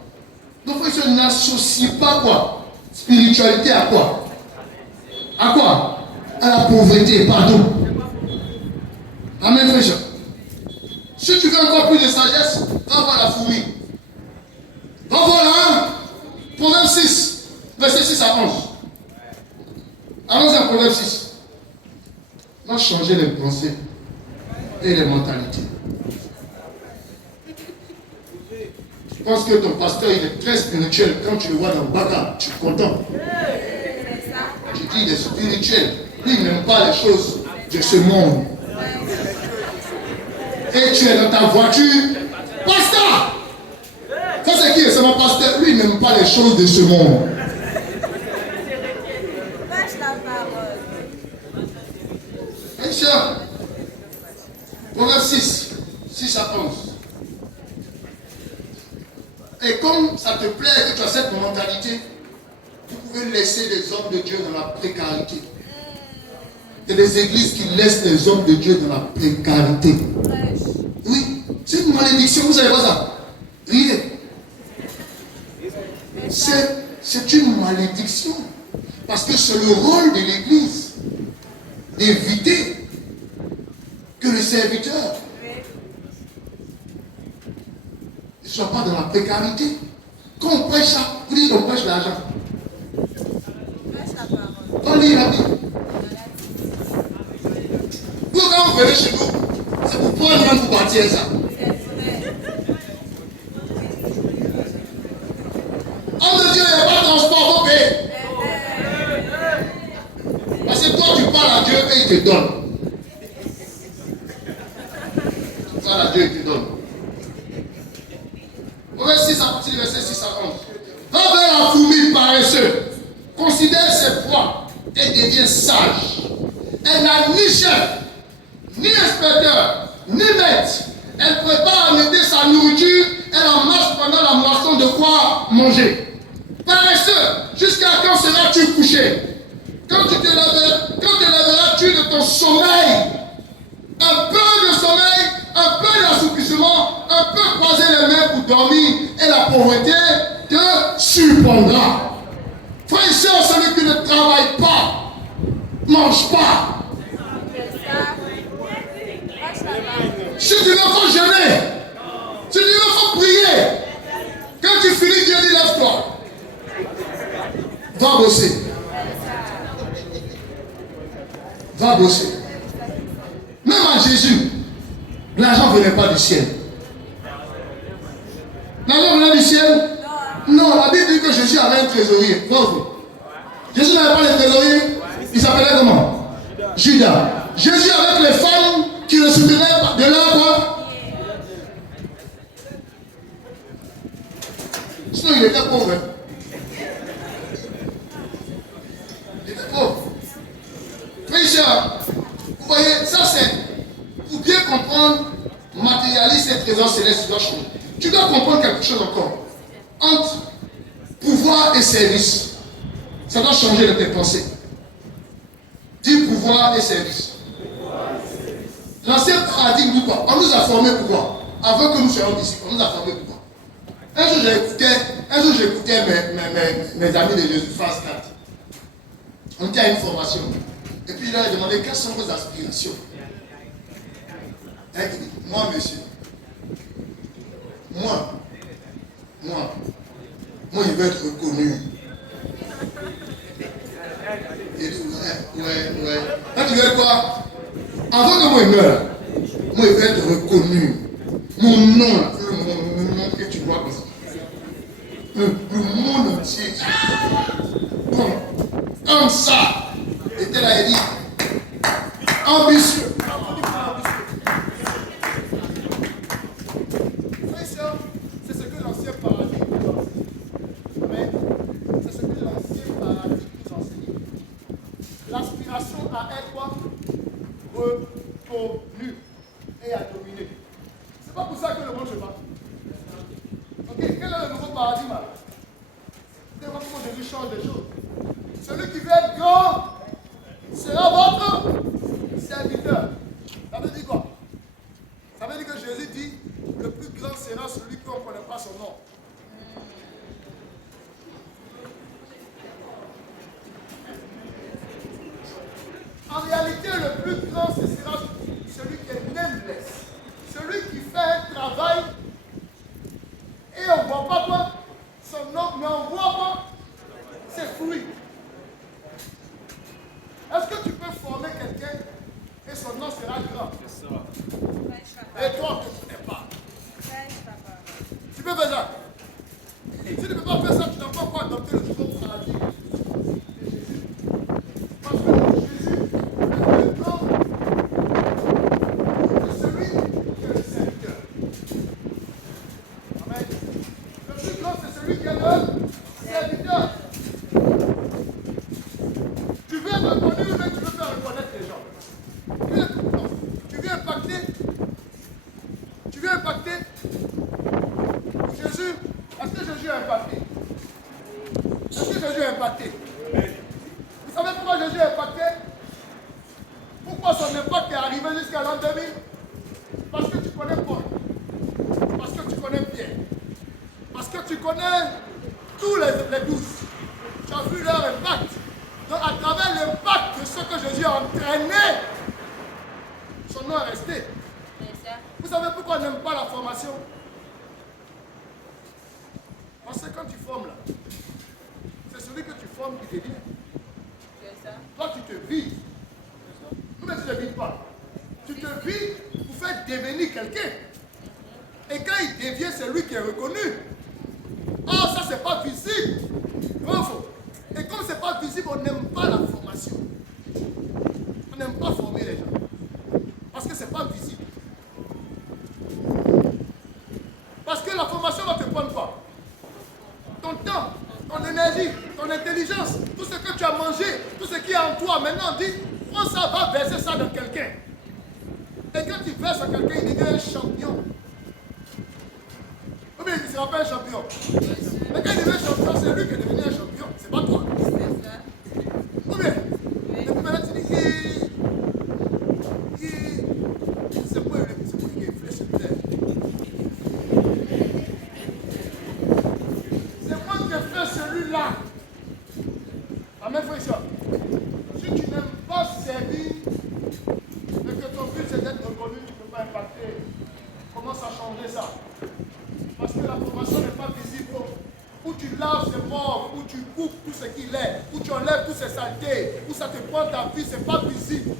Donc il n'associe pas quoi? Spiritualité à quoi? À quoi? À la pauvreté, pardon. Amen, frère. Si tu veux encore plus de sagesse, va voir la fourmi. Va voir là, Proverbe 6, verset 6 à 11. Allons à Proverbe 6. On va changer les pensées et les mentalités. Tu penses que ton pasteur il est très spirituel. Quand tu le vois dans le bagarre, tu es content. Tu dis il est spirituel. Lui, il n'aime pas les choses de ce monde. Et tu es dans ta voiture. Pasteur! Ça c'est qui? C'est mon pasteur. Lui, il n'aime pas les choses de ce monde. Mes chers, Proverbe 6, 6 à 11. Et comme ça te plaît que tu as cette mentalité, vous pouvez laisser les hommes de Dieu dans la précarité. Il y a des églises qui laissent les hommes de Dieu dans la précarité. Oui, c'est une malédiction, vous savez pas ça? Riez. C'est une malédiction. Parce que c'est le rôle de l'église d'éviter que le serviteur ne soit pas dans la précarité. Quand on prêche ça, vous dites on prêche l'argent. On lit la Bible. Vous, quand vous venez chez nous, c'est pour prendre même pour partir ça. Homme de Dieu, il n'y a pas de transport, vous payez. Parce que toi, tu parles à Dieu et il te donne. Tu parles à Dieu et il te donne. Proverbe 6 à partir du verset 6 à 11. Va vers la fourmi paresseux. Considère ses voies et devient sage. Elle n'a ni chef, ni inspecteur, ni maître. Elle prépare à mettre sa nourriture. Elle en marche pendant la moisson de quoi manger. Paresseux, jusqu'à quand seras-tu couché? Quand te lèveras-tu de ton sommeil? Un peu de sommeil, un peu d'assouplissement, un peu croiser les mains pour dormir et la pauvreté te surprendra. Frère et soeur, celui qui ne travaille pas, mange pas. Si tu veux, il faut jeûner. Si tu veux, il faut prier. Quand tu finis, Dieu dit lève-toi. Va bosser. Va bosser. Même à Jésus, l'argent ne venait pas du ciel. L'argent venait du ciel? Non, la Bible dit que Jésus avait un trésorier. Jésus n'avait pas de trésorier. Il s'appelait comment? Judas. Jésus avec les femmes qui le soutenaient de là quoi? Sinon il était pauvre. Il était pauvre. Frère, vous voyez, ça c'est pour bien comprendre matérialiste et trésor céleste, tu dois changer. Tu dois comprendre quelque chose encore. Entre pouvoir et service, ça doit changer de tes pensées. Dis pouvoir et service. L'ancien paradigme dit quoi? On nous a formés pour quoi? Avant que nous soyons disciples, on nous a formés pour quoi? Un jour j'écoutais mes amis de Jésus France 4. On était à une formation. Et puis il leur a demandé quelles sont vos aspirations. Et il dit, moi monsieur, moi je veux être reconnu. Il dit ouais. Là tu veux quoi? Avant que moi je meure, moi je veux être reconnu. Mon nom, le nom que tu vois comme ça. Le monde entier. Bon, comme ça. Et était là, il dit, ambitieux. C'est ce que l'ancien paradigme nous enseigne. Mais c'est ce que l'ancien paradigme nous enseigne. L'aspiration à être quoi? retenu et à dominer. C'est pas pour ça que le monde se bat. Ok, quel est le nouveau paradigme alors? C'est comment Jésus change les choses. Celui qui veut être grand sera votre serviteur. Ça veut dire quoi? Ça veut dire que Jésus dit, le plus grand sera celui qu'on ne connaît pas son nom. En réalité, le plus grand, ce sera celui qui est nameless. Celui qui fait un travail et on ne voit pas quoi? Son nom, mais on voit pas ses fruits. Est-ce que tu peux former quelqu'un et son nom sera grand? Et toi, tu ne connais pas. Tu peux faire ça. Si tu ne peux pas faire ça, tu n'as pas quoi adopter le nouveau paradigme. Parce que Jésus, le plus grand, c'est celui qui est le serviteur. Amen. Le plus grand, c'est celui qui est le serviteur. Tu veux être reconnu, mais tu veux faire reconnaître les gens. Tu veux impacter. Tu veux impacter. Jésus, est-ce que Jésus a impacté? Est-ce que Jésus a impacté? Vous savez pourquoi Jésus a impacté? Pourquoi son impact est arrivé jusqu'à l'an 2000? Parce que tu connais Paul. Parce que tu connais Pierre. Parce que tu connais tous les 12. Tu as vu leur impact. Donc à travers l'impact de ce que Jésus a entraîné, son nom est resté. Vous savez pourquoi on n'aime pas la formation? Parce que quand tu formes là, c'est celui que tu formes qui devient. Toi tu te vides. Non mais tu ne te vides pas. Tu te vides pour faire devenir quelqu'un. Et quand il devient, c'est lui qui est reconnu. Ah, ça c'est pas visible. Non, faux. Et comme c'est pas visible, on n'aime pas la formation. On n'aime pas former les gens. Parce que c'est pas visible. Parce que la formation va te prendre quoi? Ton temps, ton énergie, ton intelligence, tout ce que tu as mangé, tout ce qui est en toi. Maintenant, dis, prends ça, va verser ça dans quelqu'un. Et quand tu verses à quelqu'un, il devient un champion. Ou bien il ne sera pas un champion. Mais quand il devient un champion, c'est lui qui est devenu un champion. C'est pas toi. Ou bien, et puis maintenant tu dis, c'est moi qui ai fait cette terre. C'est moi qui ai fait celui-là. Amen, frère et soeur. Si tu n'aimes pas servir, mais que ton but c'est d'être reconnu, tu ne peux pas impacter. Commence à changer ça. Parce que la formation n'est pas visible. Où tu laves ses morts, où tu coupes tout ce qu'il est, où tu enlèves toutes ces saletés, où ça te prend ta vie, c'est pas visible.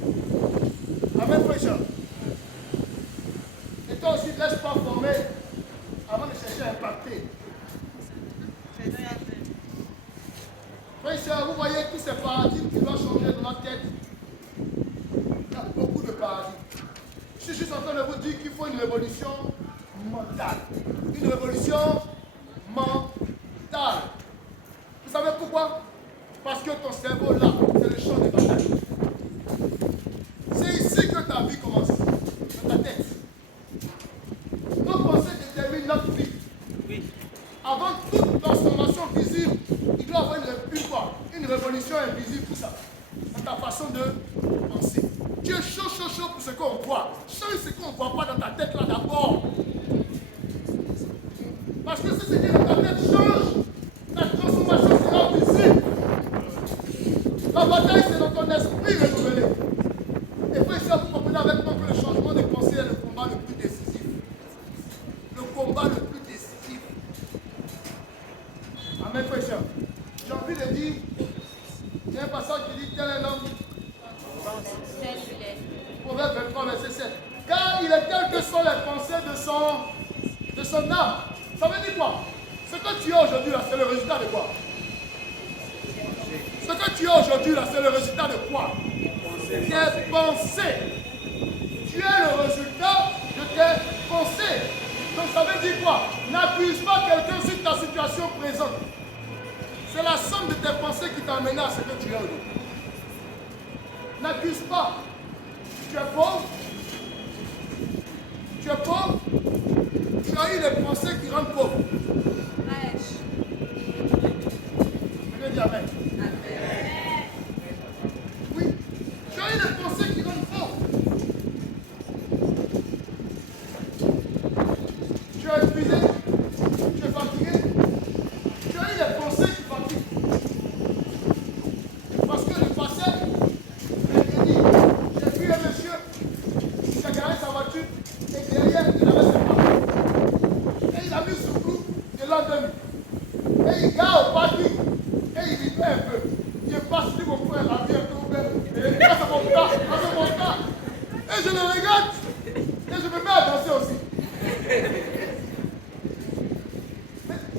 Amen, frère et soeur. Et toi aussi, ne laisse pas former avant de chercher à impacter. Frère et soeur, vous voyez tous ces paradigmes qui doivent changer dans notre tête. Il y a beaucoup de paradigmes. Je suis juste en train de vous dire qu'il faut une révolution mentale. Une révolution mentale. Vous savez pourquoi? Parce que ton cerveau là, c'est le champ de bataille. C'est ici que ta vie commence. Dans ta tête. Nos pensées déterminent notre vie. Oui. Avant toute transformation visible, il doit y avoir une révolution invisible pour ça. Dans ta façon de penser. Tu es chaud pour ce qu'on voit. Change ce qu'on ne voit pas dans ta tête là d'abord. Parce que si ce qui est dans ta tête change, la transformation sera visible. La bataille, c'est dans ton esprit renouvelé. Et puis, ça, vous comprenez avec moi que le changement de pensée est le combat le plus décisif. Le combat le plus décisif. Amen, frère et sœur. J'ai envie de dire, il y a un passage qui dit, tel est l'homme. Proverbe 23, verset 7. Car il est tel que sont les pensées de son âme. Ça veut dire quoi? Ce que tu es aujourd'hui là, c'est le résultat de quoi? Ce que tu es aujourd'hui là, c'est le résultat de quoi? Tes pensées. Tu es le résultat de tes pensées. Donc ça veut dire quoi? N'accuse pas quelqu'un sur ta situation présente. C'est la somme de tes pensées qui t'a amené à ce que tu es aujourd'hui. N'accuse pas. Tu es pauvre. Tu es pauvre. Tu as eu des pensées qui rendent pauvre. Je vais dire amen. Oui. Tu as eu des pensées qui rendent pauvre. Tu es épuisé. Tu es fatigué. Tu as eu des pensées qui fatiguent. Parce que le passé, j'ai vu un monsieur qui a garé sa voiture et derrière il avait ses parents. Et il a mis sur coup de l'an 2000. Et il gare au parking et il vivait un peu. Il passe, dit mon frère, la vie est un peu ouverte. Et il passe à mon cas, Et je le regarde et je me mets à danser aussi.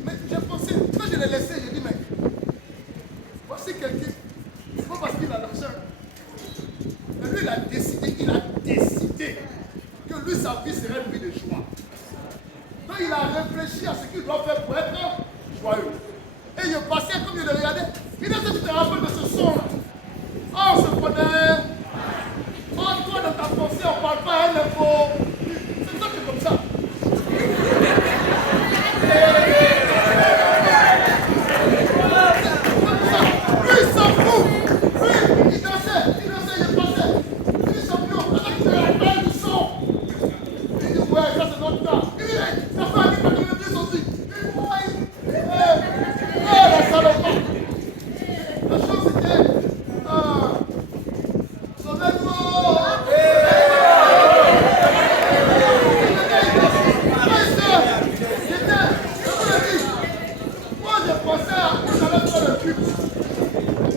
Mais j'ai pensé, quand je l'ai laissé, j'ai dit, mais voici quelqu'un, c'est pas parce qu'il a l'argent. Mais lui, il a décidé que lui, sa vie serait une vie de joie. Donc il a réfléchi à ce qu'il doit faire pour être joyeux. Et je passais, comme je le regardais, il a dit, tu te rappelles de ce son-là. Oh, on se connaît. Oh, toi, dans ta pensée, on ne parle pas à un info. C'est toi qui es comme ça. Lui, il s'en fout. Lui, il dansait, je passais. Lui, il s'en fout. Attends, tu te rappelles du son. Il dit, ouais, ça c'est notre temps. Il dit, ça fait un livre de l'église aussi. Il dit, ouais, la salope. La chose c'était, sauvez-moi. Moi, je pensais à où j'allais faire le culte.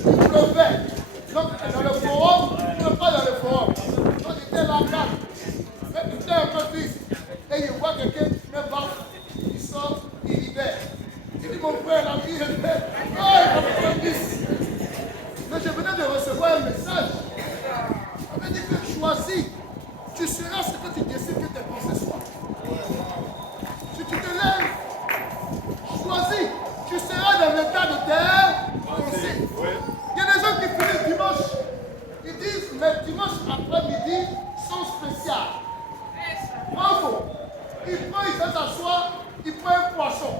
Il pleuvait. Donc, dans le forum, je ne pas dans le forum. Donc, j'étais là, mais j'étais un peu triste. Et je vois quelqu'un qui me bat, il sort, il libère. Il dit, mon frère, la vie est belle. Oh, il va me faire 10. Mais je venais de recevoir un message. On m'a dit que choisis. Tu seras ce que tu décides que tes pensées soient. Si tu te lèves, choisis. Tu seras dans l'état de tes pensées. Il y a des gens qui finissent dimanche. Ils disent, mes dimanches après-midi sont spéciaux. Bravo. Il va s'asseoir, il prend un poisson.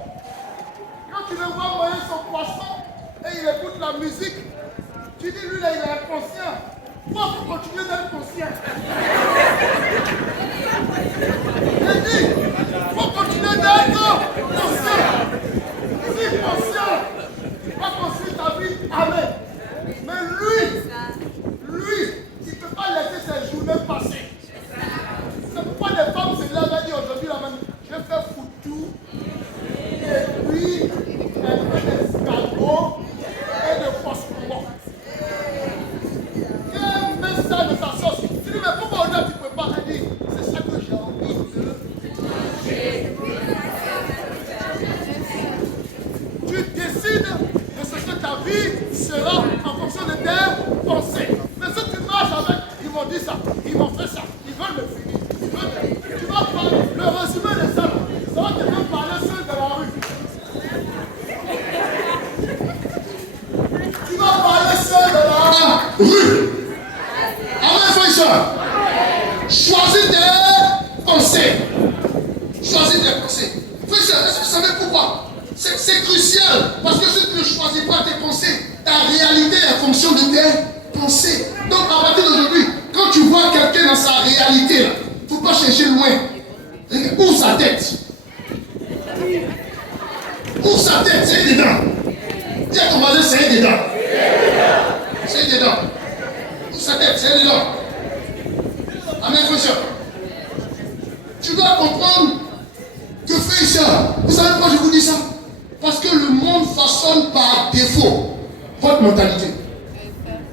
Quand tu le vois envoyer son poisson et il écoute la musique, tu dis, lui là, il est inconscient. Moi, il faut continuer d'être conscient. Il dit, il faut continuer d'être conscient. Si conscient, va construire ta vie, amen. Mais lui, il ne peut pas laisser ses journées passer. C'est pourquoi les femmes se lèvent et disent aujourd'hui, la même, je vais faire foutu, et puis, un peu d'escargot et de poisson. Elle met ça de sa sauce. Tu dis, mais pourquoi aujourd'hui tu ne peux pas? Elle dit, c'est ça que j'ai envie de manger. Tu décides de ce que ta vie sera en fonction de tes pensées. Mais si tu marches avec, ils m'ont dit ça, ils m'ont fait ça, ils veulent me finir. Tu vas parler, le résumé de ça, ça va te faire parler seul dans la rue. Tu vas parler seul dans la rue. Amen, frère et soeur. Choisis tes pensées. Choisis tes pensées. Frère et soeur, est-ce que vous savez pourquoi? C'est crucial. Parce que si tu ne choisis pas tes pensées, ta réalité est en fonction de tes pensées. Donc, à partir d'aujourd'hui, quand tu vois quelqu'un dans sa réalité, il ne faut pas chercher loin. Ouvre sa tête. Ouvre sa tête, c'est dedans. Dis à ton voisin, c'est dedans. C'est dedans. Ouvre sa tête, c'est dedans. Amen, frère. Tu dois comprendre que, frère, vous savez pourquoi je vous dis ça? Parce que le monde façonne par défaut votre mentalité.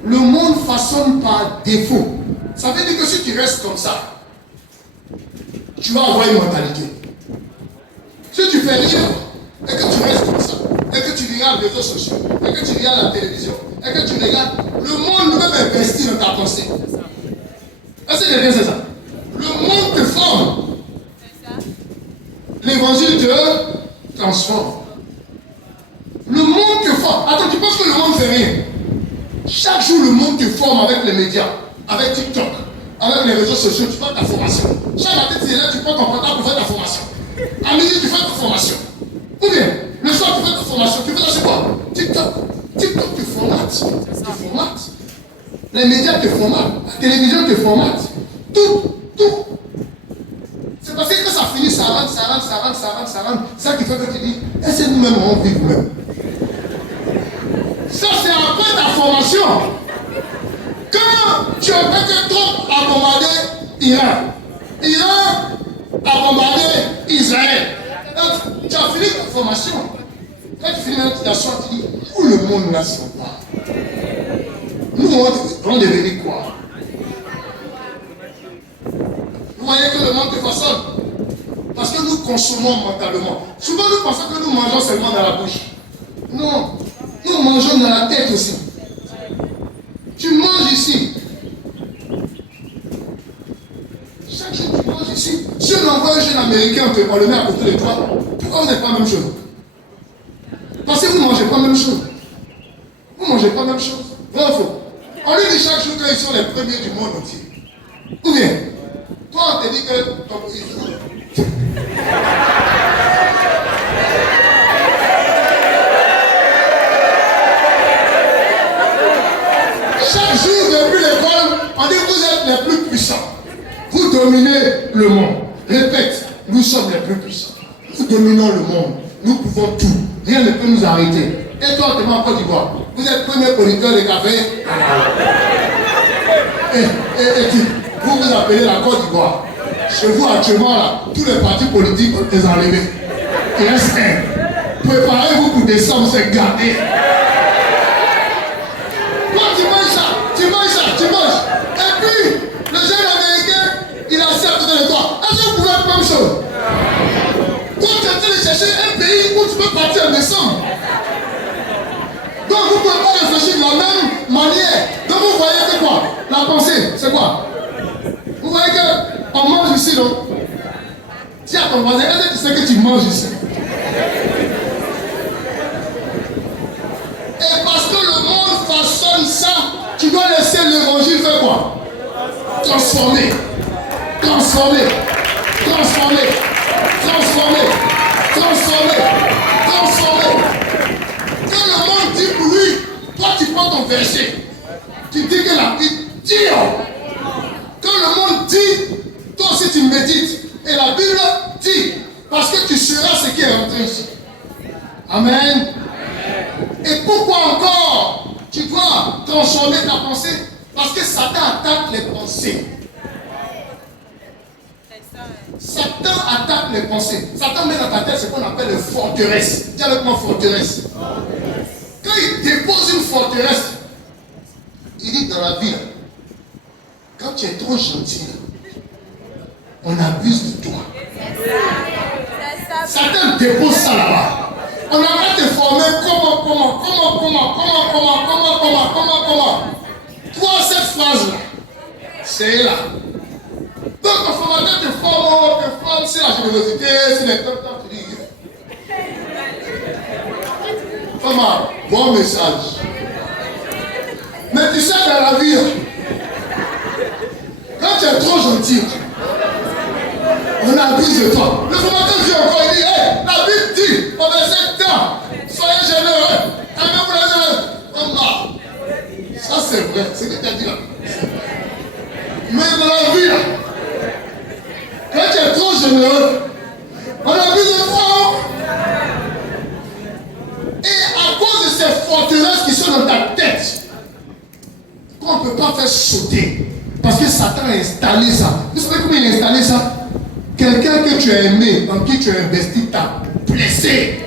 Le monde façonne par défaut. Ça veut dire que si tu restes comme ça, tu vas avoir une mentalité. Si tu fais rien et que tu restes comme ça, et que tu regardes les réseaux sociaux, et que tu regardes la télévision, et que tu regardes, le monde ne peut pas investir dans ta pensée. Est-ce que quelqu'un sait ça? Le monde te forme. L'évangile te transforme. Le monde te forme. Attends, tu penses que le monde ne fait rien? Chaque jour, le monde te forme avec les médias, avec TikTok, avec les réseaux sociaux, tu fais ta formation. Chaque matin, tu prends ton portable pour faire ta formation. À midi, tu fais ta formation. Ou bien, le soir, tu fais ta formation. Tu fais ça, c'est quoi? TikTok. TikTok te formate. Tu formates. Les médias te formatent. La télévision te formate. Tout. C'est parce que quand ça finit, ça rentre. C'est ça qui fait que tu dis, est-ce que nous-mêmes on vit nous-mêmes? Ça, c'est après ta formation. Quand tu as fait que Trump a bombardé Iran a bombardé Israël. Donc, tu as fini ta formation. Quand tu finis tu t'assois, tu dis, où le monde là sont pas? Nous, on devenir quoi? Vous voyez que le monde te façonne. Parce que nous consommons mentalement. Souvent, nous pensons que nous mangeons seulement dans la bouche. Non. Nous mangeons dans la tête aussi. Tu manges ici. Chaque jour, tu manges ici. Si on envoie un jeune américain, on le met à côté de toi, pourquoi vous n'êtes pas la même chose? Parce que vous ne mangez pas la même chose. Vous ne mangez pas la même chose. Vrai ou faux? On lui dit chaque jour qu'ils sont les premiers du monde entier. Ou bien, toi, on te dit que chaque jour depuis l'école, on dit que vous êtes les plus puissants. Vous dominez le monde. Répète, nous sommes les plus puissants. Nous dominons le monde. Nous pouvons tout. Rien ne peut nous arrêter. Et toi, tu es en Côte d'Ivoire. Vous êtes premier producteur de café. Et qui vous vous appelez la Côte d'Ivoire. Chez vous actuellement, là, tous les partis politiques ont été enlevés. Il reste un. Préparez-vous pour décembre, c'est gardé. Toi, tu manges. Et puis, le jeune américain, il a assis à côté de toi. Est-ce que vous pouvez faire la même chose? Toi, tu es en train de chercher un pays où tu peux partir en décembre. Donc, vous ne pouvez pas réfléchir de la même manière. Donc, vous voyez que quoi? La pensée, c'est quoi? Vous voyez qu'on mange ici, non? Dis à ton voisin, est-ce que tu sais que tu manges ici? Et parce que le monde façonne ça, tu dois laisser l'évangile faire quoi? Transformer. Que le monde dit pour lui, toi tu prends ton verset. Tu dis que la Bible dit. Que le monde dit, toi aussi tu médites. Et la Bible dit. Parce que tu seras ce qui est rentré ici. Amen. Et pourquoi encore tu dois transformer ta pensée? Parce que Satan attaque les pensées. Satan attaque les pensées. Satan met dans ta tête ce qu'on appelle une forteresse. Dis avec moi forteresse. Quand il dépose une forteresse, il dit dans la vie, quand tu es trop gentil, on abuse de toi. Satan dépose ça là-bas. On a qu'à te former comment. Toi, cette phrase-là, c'est là. Donc, le formateur te forme, c'est la générosité, c'est les top, tu dis. Comment? Bon message. Mais tu sais, dans la vie, quand tu es trop gentil, on abuse de toi. Le formateur dit encore, il dit, hey, la Bible dit, au verset 1, soyez généreux, aimez-vous les généreux. Ça c'est vrai, c'est ce que tu as dit là. Mais dans la vie, là, quand tu es trop généreux, on abuse de toi. Et à cause de ces forteresses qui sont dans ta tête, qu'on ne peut pas faire sauter, parce que Satan a installé ça. Vous savez comment il a installé ça? Quelqu'un que tu as aimé, en qui tu as investi, t'a blessé.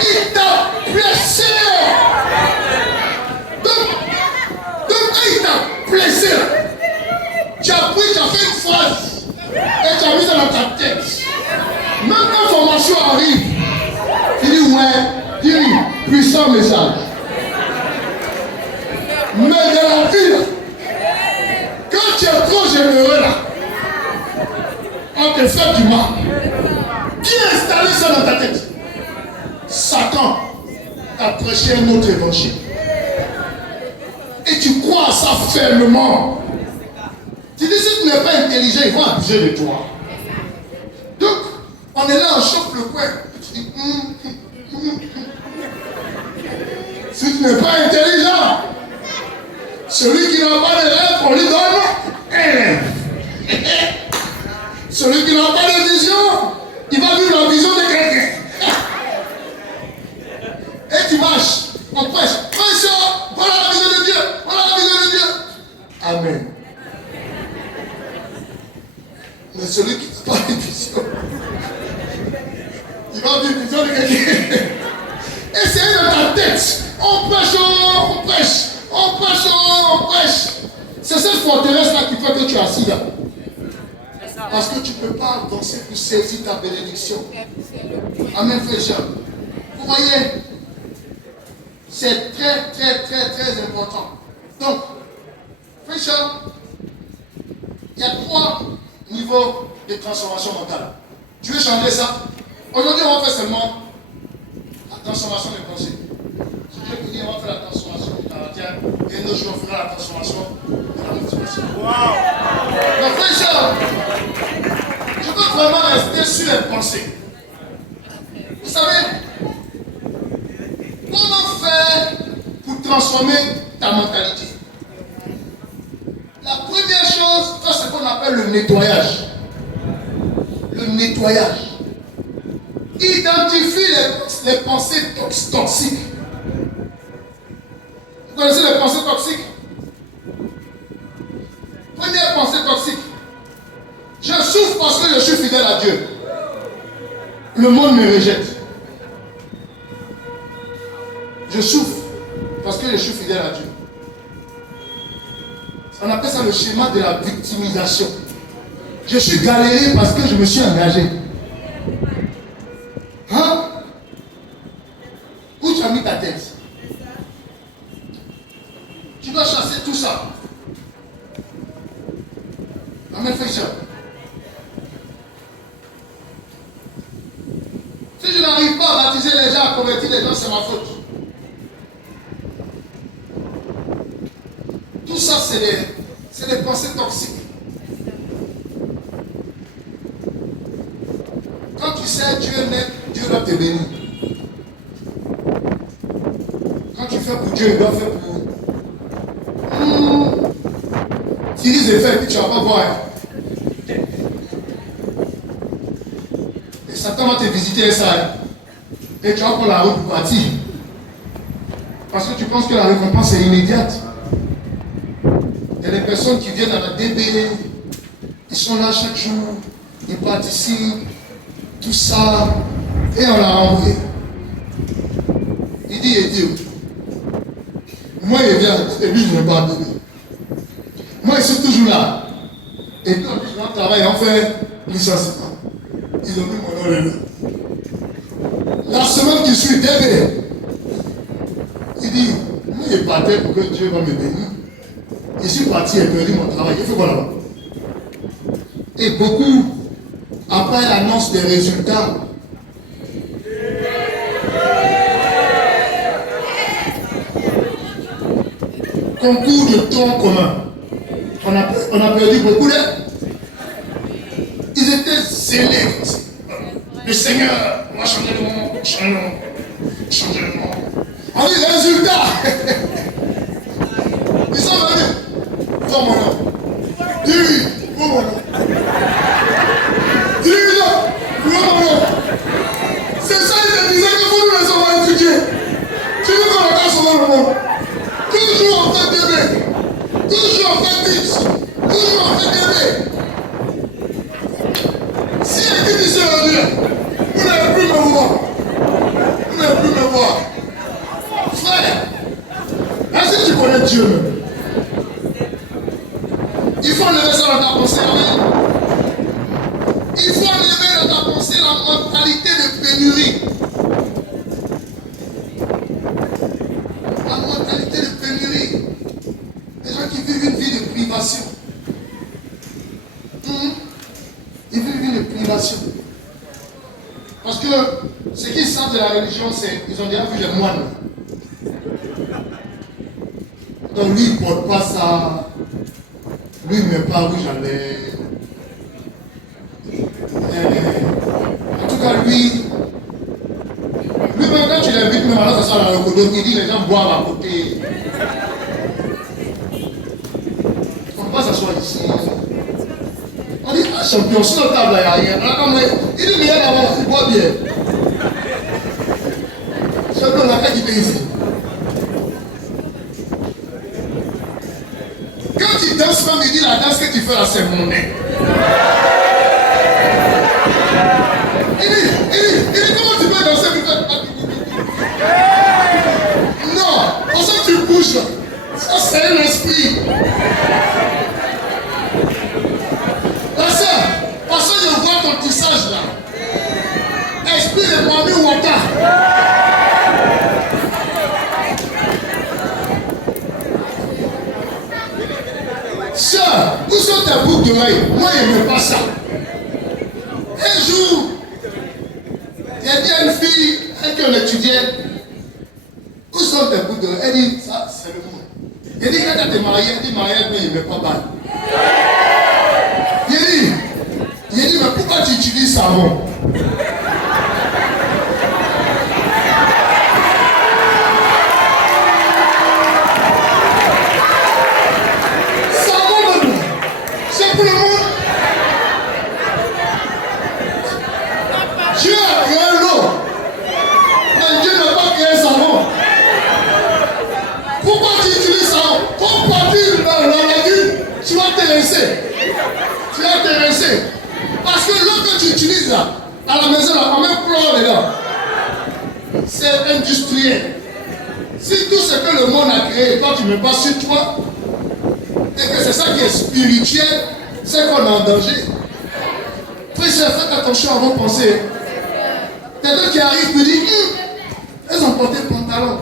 Il t'a blessé. Donc quand il t'a blessé, tu as pris, tu as fait une phrase et tu as mis ça dans ta tête. Même quand formation arrive, tu dis ouais, dis puissant message. Mais dans la vie, quand tu es trop généreux là, on te fait du mal. Qui a installé ça dans ta tête? Satan a prêché un autre évangile. Et crois à ça fermement. Tu dis, si tu n'es pas intelligent, ils vont abuser de toi. Donc, on est là, on chope le coin. Tu dis, si tu n'es pas intelligent, celui qui n'a pas de rêve, on lui donne un rêve. Celui qui n'a pas de vision, il va vivre la vision de quelqu'un. Et tu marches, on prêche. Voilà la vision de Dieu. Voilà la vision de Dieu. Amen. Mais celui qui n'a pas de vision, il va vivre la vision de quelqu'un. Et c'est dans ta tête. On prêche, on prêche. On prêche, on prêche. C'est cette forteresse-là qui fait que tu es assis là. Parce que tu ne peux pas avancer pour saisir ta bénédiction. Amen, frère. Vous voyez, c'est très, très, très, très important. Donc, frère, il y a 3 niveaux de transformation mentale. Tu veux changer ça? Aujourd'hui, on va faire seulement la transformation des pensées. Si Dieu vous dit, on va faire la transformation du caractère, et nos jours, on fera la transformation de la motivation. Wow. Donc, frère, je veux vraiment rester sur les pensées. Vous savez, comment faire pour transformer ta mentalité? La première chose, c'est ce qu'on appelle le nettoyage. Le nettoyage. Identifie les pensées toxiques. Vous connaissez les pensées toxiques? Première pensée toxique. Je souffre parce que je suis fidèle à Dieu. Le monde me rejette. Je souffre parce que je suis fidèle à Dieu. On appelle ça le schéma de la victimisation. Je suis galéré parce que je me suis engagé. Hein? Où tu as mis ta tête? Tu dois chasser tout ça. Amen, frère. Si je n'arrive pas à baptiser les gens, à convertir les gens, c'est ma faute. Tout ça, c'est des pensées toxiques. Quand tu sais Dieu est net, Dieu doit te bénir. Quand tu fais pour Dieu, il doit faire pour... Tu dis des faits que tu ne vas pas voir. Et Satan va te visiter ça. Et tu vas prendre la route pour partir. Parce que tu penses que la récompense est immédiate. Il y a des personnes qui viennent à la DB, ils sont là chaque jour, ils participent, tout ça, et on l'a envoyé. Il dit, moi il vient, et lui je ne vais pas donner. Moi ils sont toujours là. Et puis on dit, on travaille, on fait licenciement. Ils ont mis mon nom là. La semaine qui suit, DB, il dit, moi je partais pour que Dieu va me bénir. Je suis parti et perdu mon travail. Il faut quoi là-bas? Et beaucoup, après l'annonce des résultats, concours de tronc commun, on a perdu beaucoup de... Ils étaient zélés. Le Seigneur, on va changer le monde, changer le monde. On dit résultat. Ils sont venus. Dans mon nom. Dis, pour mon nom. Dis-le, pour mon nom. C'est ça, ils te disaient que vous nous les avons étudiés. Tu veux qu'on regarde son nom le monde. Toujours en fait bébé. Toujours en fait bitch. Toujours en fait bébé. Si elle dit aujourd'hui, vous n'allez plus me voir. Vous n'allez plus me voir. Frère, est-ce que tu connais Dieu même? Il faut enlever ça dans ta pensée. Il faut enlever dans ta pensée la mentalité de pénurie. La mentalité de pénurie. Des gens qui vivent une vie de privation. Ils vivent une vie de privation. Parce que ce qu'ils savent de la religion, c'est qu'ils ont déjà vu les moines. Donc lui, il ne porte pas ça. Lui, il ne met pas rouge à lèvres. En tout cas, lui, même quand tu l'invites, même alors ça sera dans le codo, il dit les gens boivent à côté. On ne peut pas s'asseoir ici. On dit, ah champion, sur la table, il n'y a rien. Il dit, mais il y a là-bas, il boit bien. Champion, on n'a qu'à quitter ici. Quand tu danses, même il dit, la danse que tu fais là, c'est mon nez. Il dit, comment tu peux danser pour faire... Non, pour ça que tu bouges, ça c'est un esprit. La sœur, parce que je vois ton tissage là. Esprit de Mami Waka. Sœur, où sont tes boucles d'oreilles? Moi, je n'aime pas ça. Un jour, il y a dit à une fille avec qui on étudiait, où sont tes boucles d'oreilles? Elle dit, ça, c'est le monde. Il dit, quand tu es marié, elle dit, mariage, mais il ne met pas mal. Il dit, mais pourquoi tu utilises savon? Savon, maintenant, c'est pour le monde. Dieu a créé l'eau, mais Dieu n'a pas créé le savon. Pourquoi tu utilises savon? Pour partir dans la lagune, tu vas te rincer. Tu vas te rincer. Parce que l'eau que tu utilises là, à la maison, là, on met chlore dedans. C'est industriel. Si tout ce que le monde a créé, toi tu ne mets pas sur toi, et que c'est ça qui est spirituel, c'est qu'on est en danger. Frère, faites attention à vos pensées. Quelqu'un qui arrive me dit, elles ont porté pantalon.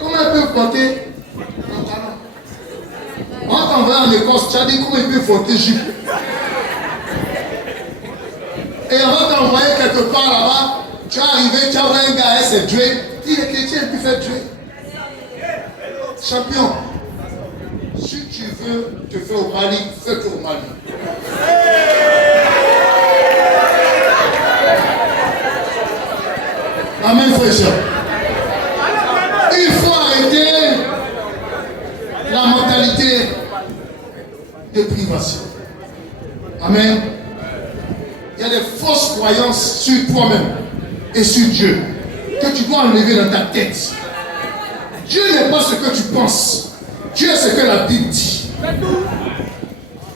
Comment elles peuvent porter pantalon? Quand on va en Écosse, tu as dit comment ils peuvent porter jupe. Et on va t'envoyer quelque part là-bas, tu es arrivé, tu as vu un gars, c'est Drake. Il est chrétien, il peut faire Drake. Champion, si tu veux te faire au Mali, fais-le au Mali. Amen, frère. Il faut arrêter la mentalité de privation. Amen. Il y a des fausses croyances sur toi-même et sur Dieu que tu dois enlever dans ta tête. Dieu n'est pas ce que tu penses. Dieu est ce que la Bible dit.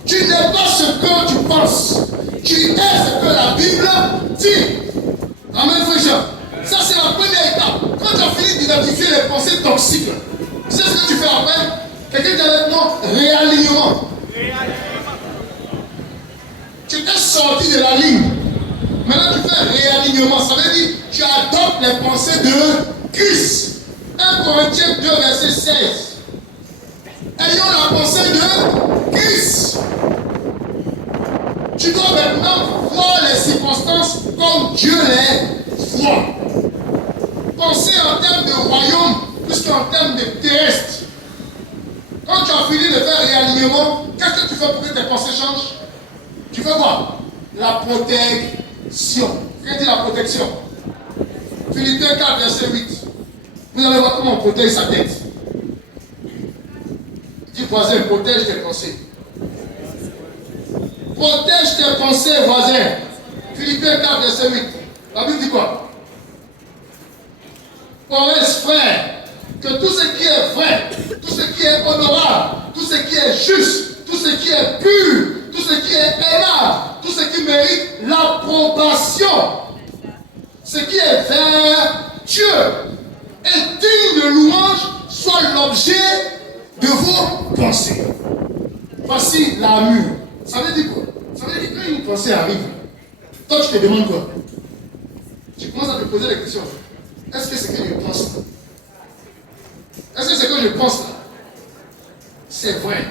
Tu n'es pas ce que tu penses. Tu es ce que la Bible dit. Amen, frère. Ça, c'est la première étape. Quand tu as fini d'identifier les pensées toxiques, c'est ce que tu fais après. Quelqu'un dit avec moi, réalignement. Tu t'es sorti de la ligne. Maintenant, tu fais réalignement. Ça veut dire que tu adoptes les pensées de Christ. 1 Corinthiens 2, verset 16. Ayons la pensée de Christ. Tu dois maintenant voir les circonstances comme Dieu les voit. Penser en termes de royaume plus qu'en termes de terrestre. Quand tu as fini de faire réalignement, qu'est-ce que tu fais pour que tes pensées changent? Tu fais quoi? La protection. Qu'est-ce que dit la protection? Philippiens 4, verset 8. Vous allez voir comment on protège sa tête. Dis voisin, protège tes pensées. Protège tes pensées, voisin. Philippiens 4, verset 8. La Bible dit quoi? Oreste, frère, que tout ce qui est vrai, tout ce qui est honorable, tout ce qui est juste, tout ce qui est pur, tout ce qui est aimable, tout ce qui mérite l'approbation, ce qui est vertueux et digne de louange, soit l'objet de vos pensées. Voici l'armure. Ça veut dire quoi? Ça veut dire que quand une pensée arrive, toi tu te demandes quoi? Tu commences à te poser des questions. Est-ce que c'est que je pense là? Est-ce que c'est que je pense là? C'est vrai?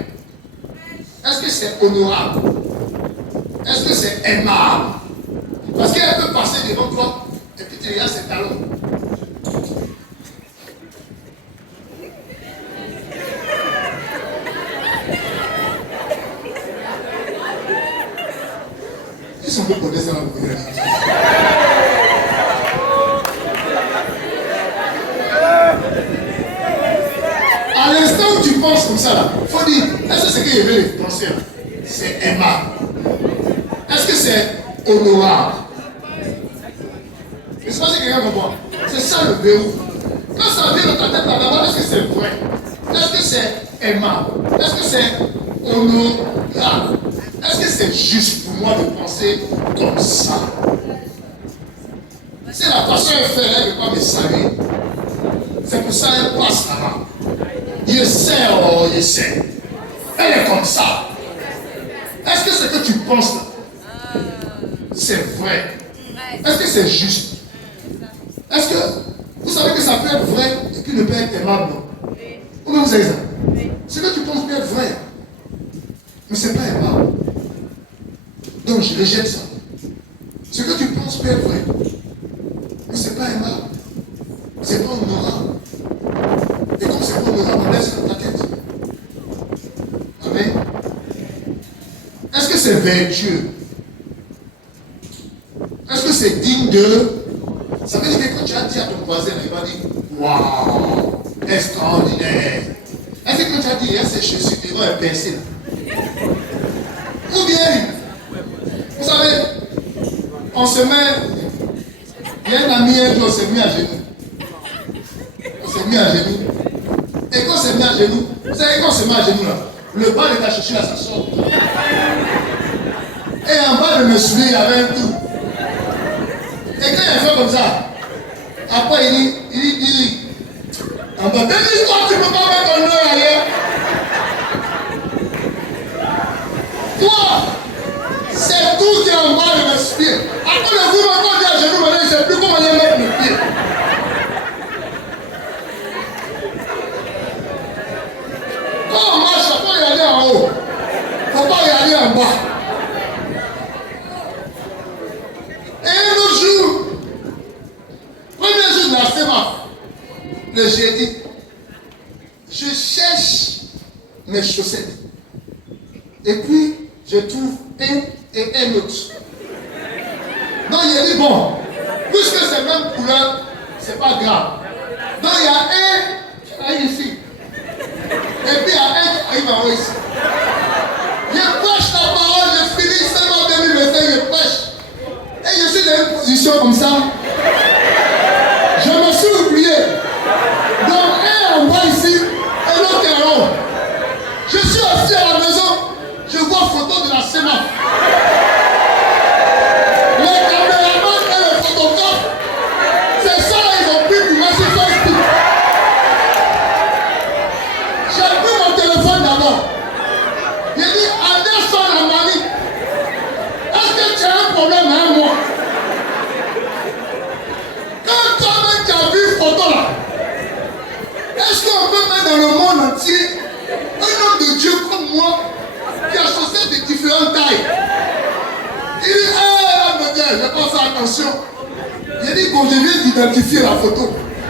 Est-ce que c'est honorable? Est-ce que c'est aimable? Parce qu'elle peut passer devant toi et puis tu regardes ses talons. si on peut connaître ça, on peut. À l'instant où tu penses comme ça, là, il faut dire, est-ce que c'est qu'il y avait les pensées là? C'est aimable. Est-ce que c'est honorable? Je ne sais pas si quelqu'un comprend. C'est ça le verrou. Quand ça vient dans ta tête là-bas, est-ce que c'est vrai? Est-ce que c'est aimable? Est-ce que c'est honorable? Est-ce que c'est juste pour moi de penser comme ça? Si la passion est faite, elle ne veut pas me saluer. C'est pour ça qu'elle passe là-bas. Je sais, oh, je sais. Elle est comme ça. Est-ce que ce que tu penses là, c'est vrai? Est-ce que c'est juste? Est-ce que vous savez que ça peut être vrai et qu'il ne peut être aimable? Comment vous savez ça? Ce que tu penses peut être vrai, mais ce n'est pas aimable. Donc je rejette ça. Ce que tu penses peut être vrai, mais ce n'est pas aimable. Ce n'est pas honorable. Et comme ce n'est pas honorable, on laisse dans ta tête. Amen. Est-ce que c'est vertueux? Est-ce que c'est digne de... Ça veut dire que quand tu as dit à ton voisin, il va dire waouh, extraordinaire. Est-ce que quand tu as dit, il y a ces chaussures, il va pincer là? Ou bien, vous savez, on se met, il y a un ami un jour, on s'est mis à genoux. On s'est mis à genoux. Et quand on s'est mis à genoux, vous savez, quand on se met à genoux là, le bas de ta chaussure là, ça sort. Et en bas de mes souliers, il y avait un trou. Et quand il fait comme ça, après il dit, en bas, toi tu ne peux pas mettre ton nœud ailleurs. Toi, c'est tout qui est en bas de mes pieds. Après le jour, quand on dit à genoux, maintenant, je ne sais plus comment aller mettre mes pieds. Quand on marche, il faut regarder en haut. Il ne faut pas regarder en bas. Et un autre jour, premier jour de la semaine, le jeudi, je cherche mes chaussettes. Et puis, je trouve un et un autre. Donc, il a dit, bon, puisque c'est même couleur, c'est pas grave. Donc, il y a un qui arrive ici. Et puis, il y a un qui arrive en haut ici. Je prêche la parole, je finis seulement 2025, je prêche. Et je suis dans une position comme ça. Je me suis oublié. Donc, un en bas ici, et l'autre est en haut. Je suis assis à la maison, je vois photo de la sémence. Les caméramans et les photographes, c'est ça ils ont pris pour moi sur Facebook. J'ai pris mon téléphone d'abord. J'ai dit, Anderson Amani, est-ce que tu as un problème avec moi? Quand toi-même tu as vu une photo là, est-ce qu'on peut mettre dans le monde entier un homme de Dieu comme moi qui a chaussé de différentes tailles? Il dit, je vais pas faire attention. Il dit, quand je viens d'identifier la photo,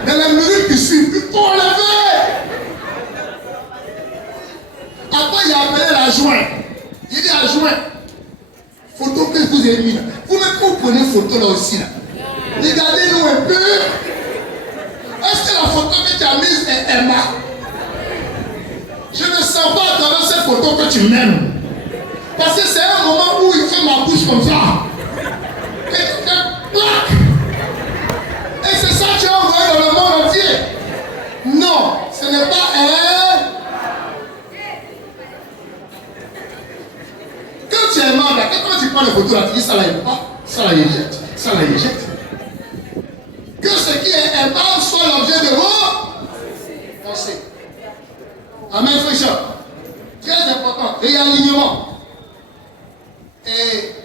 dans la minute qui suit, il faut enlever. Après, il a appelé l'adjoint. Il dit, adjoint, photo que vous avez mis là. Vous prenez photo là aussi là. Regardez-nous un peu. Est-ce que la photo que tu as mise est aimable? Je ne sens pas à travers cette photo que tu m'aimes. Parce que c'est un moment où il fait ma bouche comme ça. Et tu fais plaque. Et c'est ça que tu as envoyé dans le monde entier. Non, ce n'est pas un. Quand tu es aimable, quand tu prends les photos là, tu dis ça là, il ne veut pas. Ça là, il jette. Ça là, il jette. Que ce qui est aimable soit l'objet de vos pensées. Amen, frère. Très important. Réalignement. Et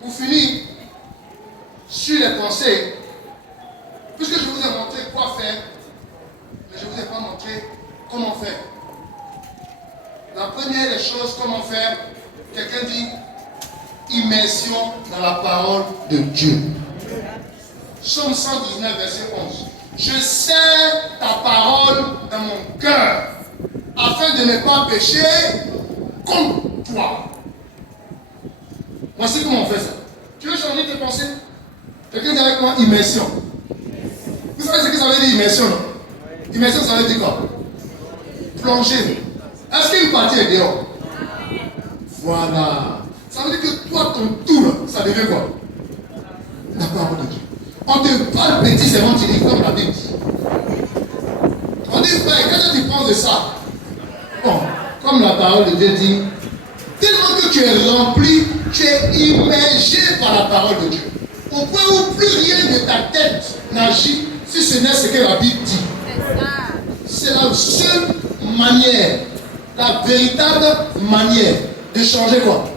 pour finir sur les pensées, puisque je vous ai montré quoi faire, mais je ne vous ai pas montré comment faire. La première des choses, comment faire, quelqu'un dit immersion dans la parole de Dieu. Psaume 119, verset 11. Je serre ta parole dans mon cœur, afin de ne pas pécher contre toi. Voici comment on fait ça. Tu veux changer tes pensées? Quelqu'un dit avec moi immersion. Vous savez ce que ça veut dire immersion, non? Immersion, ça veut dire quoi? Plonger. Est-ce qu'une partie est dehors? Voilà. Ça veut dire que toi, ton tout, là, ça devient quoi? La parole de Dieu. On te parle petit, c'est bon, tu dis comme la Bible dit. On dit, frère, quand tu penses de ça, bon, comme la parole de Dieu dit, tellement que tu es rempli, tu es immergé par la parole de Dieu. Au point où plus rien de ta tête n'agit, si ce n'est ce que la Bible dit. C'est la seule manière, la véritable manière de changer quoi?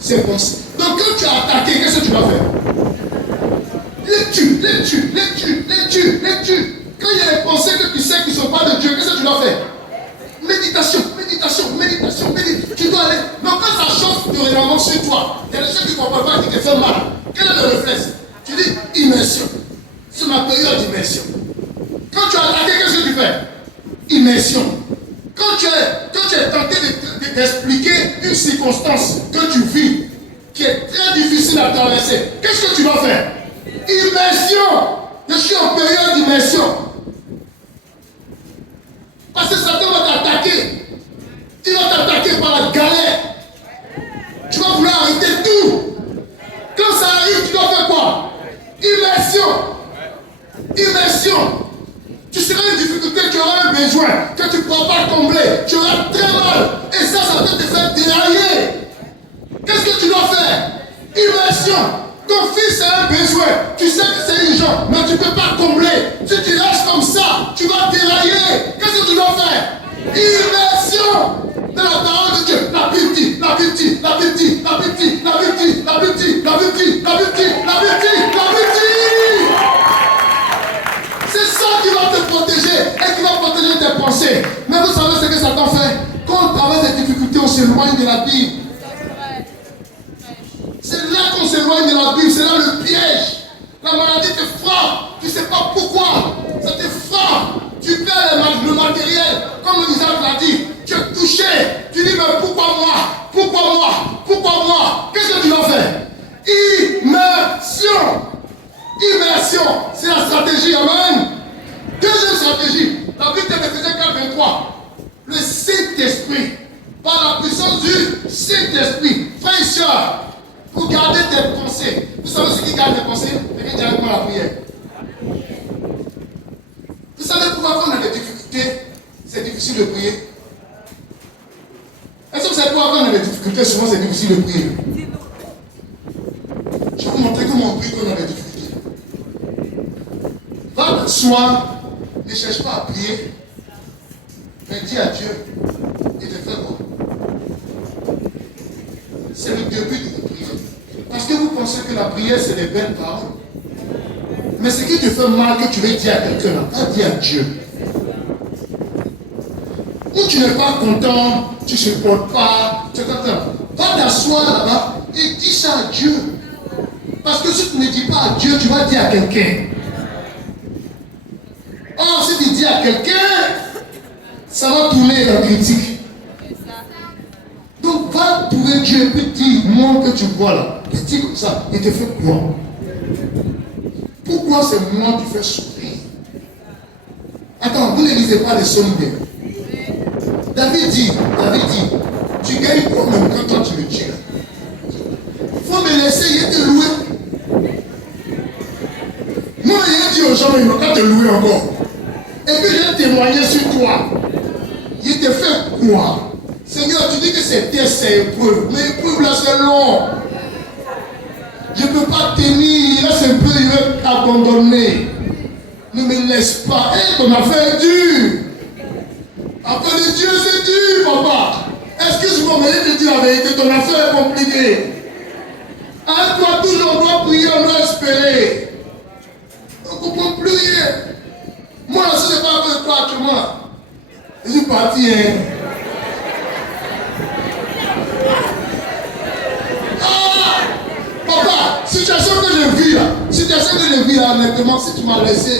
Ses pensées. Donc quand tu as attaqué, qu'est-ce que tu vas faire? Les tue. Quand il y a des pensées que tu sais qui ne sont pas de Dieu, qu'est-ce que tu dois faire? Méditation. Tu dois aller. Donc quand ça change de réellement sur toi, il y a des choses qui ne comprennent pas qui te font mal. Quel est le réflexe? Tu dis immersion. C'est ma période d'immersion. Quand tu as attaqué, qu'est-ce que tu fais? Immersion. Quand tu es tenté d'expliquer une circonstance que tu vis, qui est très difficile à traverser, qu'est-ce que tu vas faire? Immersion. Je suis en période d'immersion. Parce que Satan va t'attaquer. Il va t'attaquer par la galère. Tu vas vouloir arrêter tout. Quand ça arrive, tu dois faire quoi? Immersion. Tu seras une difficulté, tu auras un besoin que tu ne pourras pas combler. Tu auras très mal. Et ça peut te faire dérailler. Qu'est-ce que tu dois faire? Immersion. Ton fils a un besoin. Tu sais que c'est urgent, mais tu ne peux pas combler. Si tu restes comme ça, tu vas dérailler. Qu'est-ce que tu dois faire? Immersion. Dans la parole de Dieu. La Bible dit. C'est ça qui va te protéger et qui va protéger tes pensées. Mais vous savez ce que Satan fait? Quand on traverse des difficultés, on s'éloigne de la Bible. C'est là qu'on s'éloigne de la Bible, c'est là le piège. La maladie te frappe, tu ne sais pas pourquoi. Ça te frappe. Tu perds le matériel, comme Isaac l'a dit. Tu es touché. Tu dis, mais pourquoi moi? Qu'est-ce que tu dois faire? Immersion. C'est la stratégie. Amen. Deuxième stratégie. La Bible de Éphésiens 4:23. Le Saint-Esprit. Par la puissance du Saint-Esprit. Frères et sœurs, pour garder tes pensées. Vous savez ce qui garde tes pensées? Venez directement à la prière. Vous savez pourquoi quand on a des difficultés, c'est difficile de prier? Est-ce que vous savez pourquoi quand on a des difficultés, souvent c'est difficile de prier? Je vais vous montrer comment on prie quand on a des difficultés. Va t'asseoir, ne cherche pas à prier, mais dis à Dieu, il te fait quoi? C'est le début de la prière. Parce que vous pensez que la prière c'est des belles paroles. Mais ce qui te fait mal que tu veux dire à quelqu'un, pas dire à Dieu. Ou tu n'es pas content, tu ne supportes pas, tu es content. Va t'asseoir là-bas et dis ça à Dieu. Parce que si tu ne dis pas à Dieu, tu vas dire à quelqu'un. Or, si tu dis à quelqu'un, ça va tourner la critique. Donc, va trouver Dieu et puis dis-moi que tu vois là. Petit comme ça, il te fait quoi? Pourquoi c'est moi qui fais souffrir? Attends, vous ne lisez pas les psaumes bien. David dit, tu gagnes quoi même quand toi tu me tues? Il faut me laisser, il te louer. Moi, il dit aux gens, il ne va pas te louer encore. Et puis, j'ai témoigné sur toi. Il te fait quoi? Seigneur, tu dis que c'est test, c'est épreuve. Mais épreuve là, c'est long. Je ne peux pas tenir, il reste un peu, il veut abandonner. Ne me laisse pas. Ton affaire est dure. Après de Dieu, c'est dur, papa. Excuse-moi, mais je te dis la vérité, ton affaire est compliquée. À toi, toujours, on doit prier, on doit espérer. On ne comprend plus rien. Moi, là, si je ne sais pas avec toi actuellement, je suis parti, hein. Papa, situation que je vis là, honnêtement, si tu m'as laissé,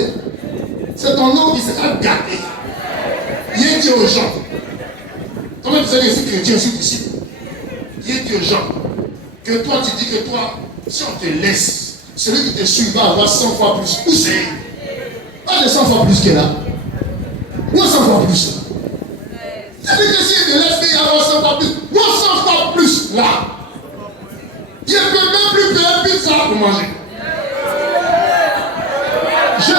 c'est ton nom qui sera gâté. Il est dit aux gens. Toi-même, tu sais que je suis chrétien, je suis disciple. Il est dit aux gens. que toi tu dis que toi, si on te laisse, celui qui te suit va avoir 100 fois plus. Où c'est? Pas de 100 fois plus que là. Où 100 fois plus là? C'est-à-dire que si il te laisse, il va avoir 100 fois plus. Où 100 fois plus là? Il ne peut même plus payer une pizza pour manger. Je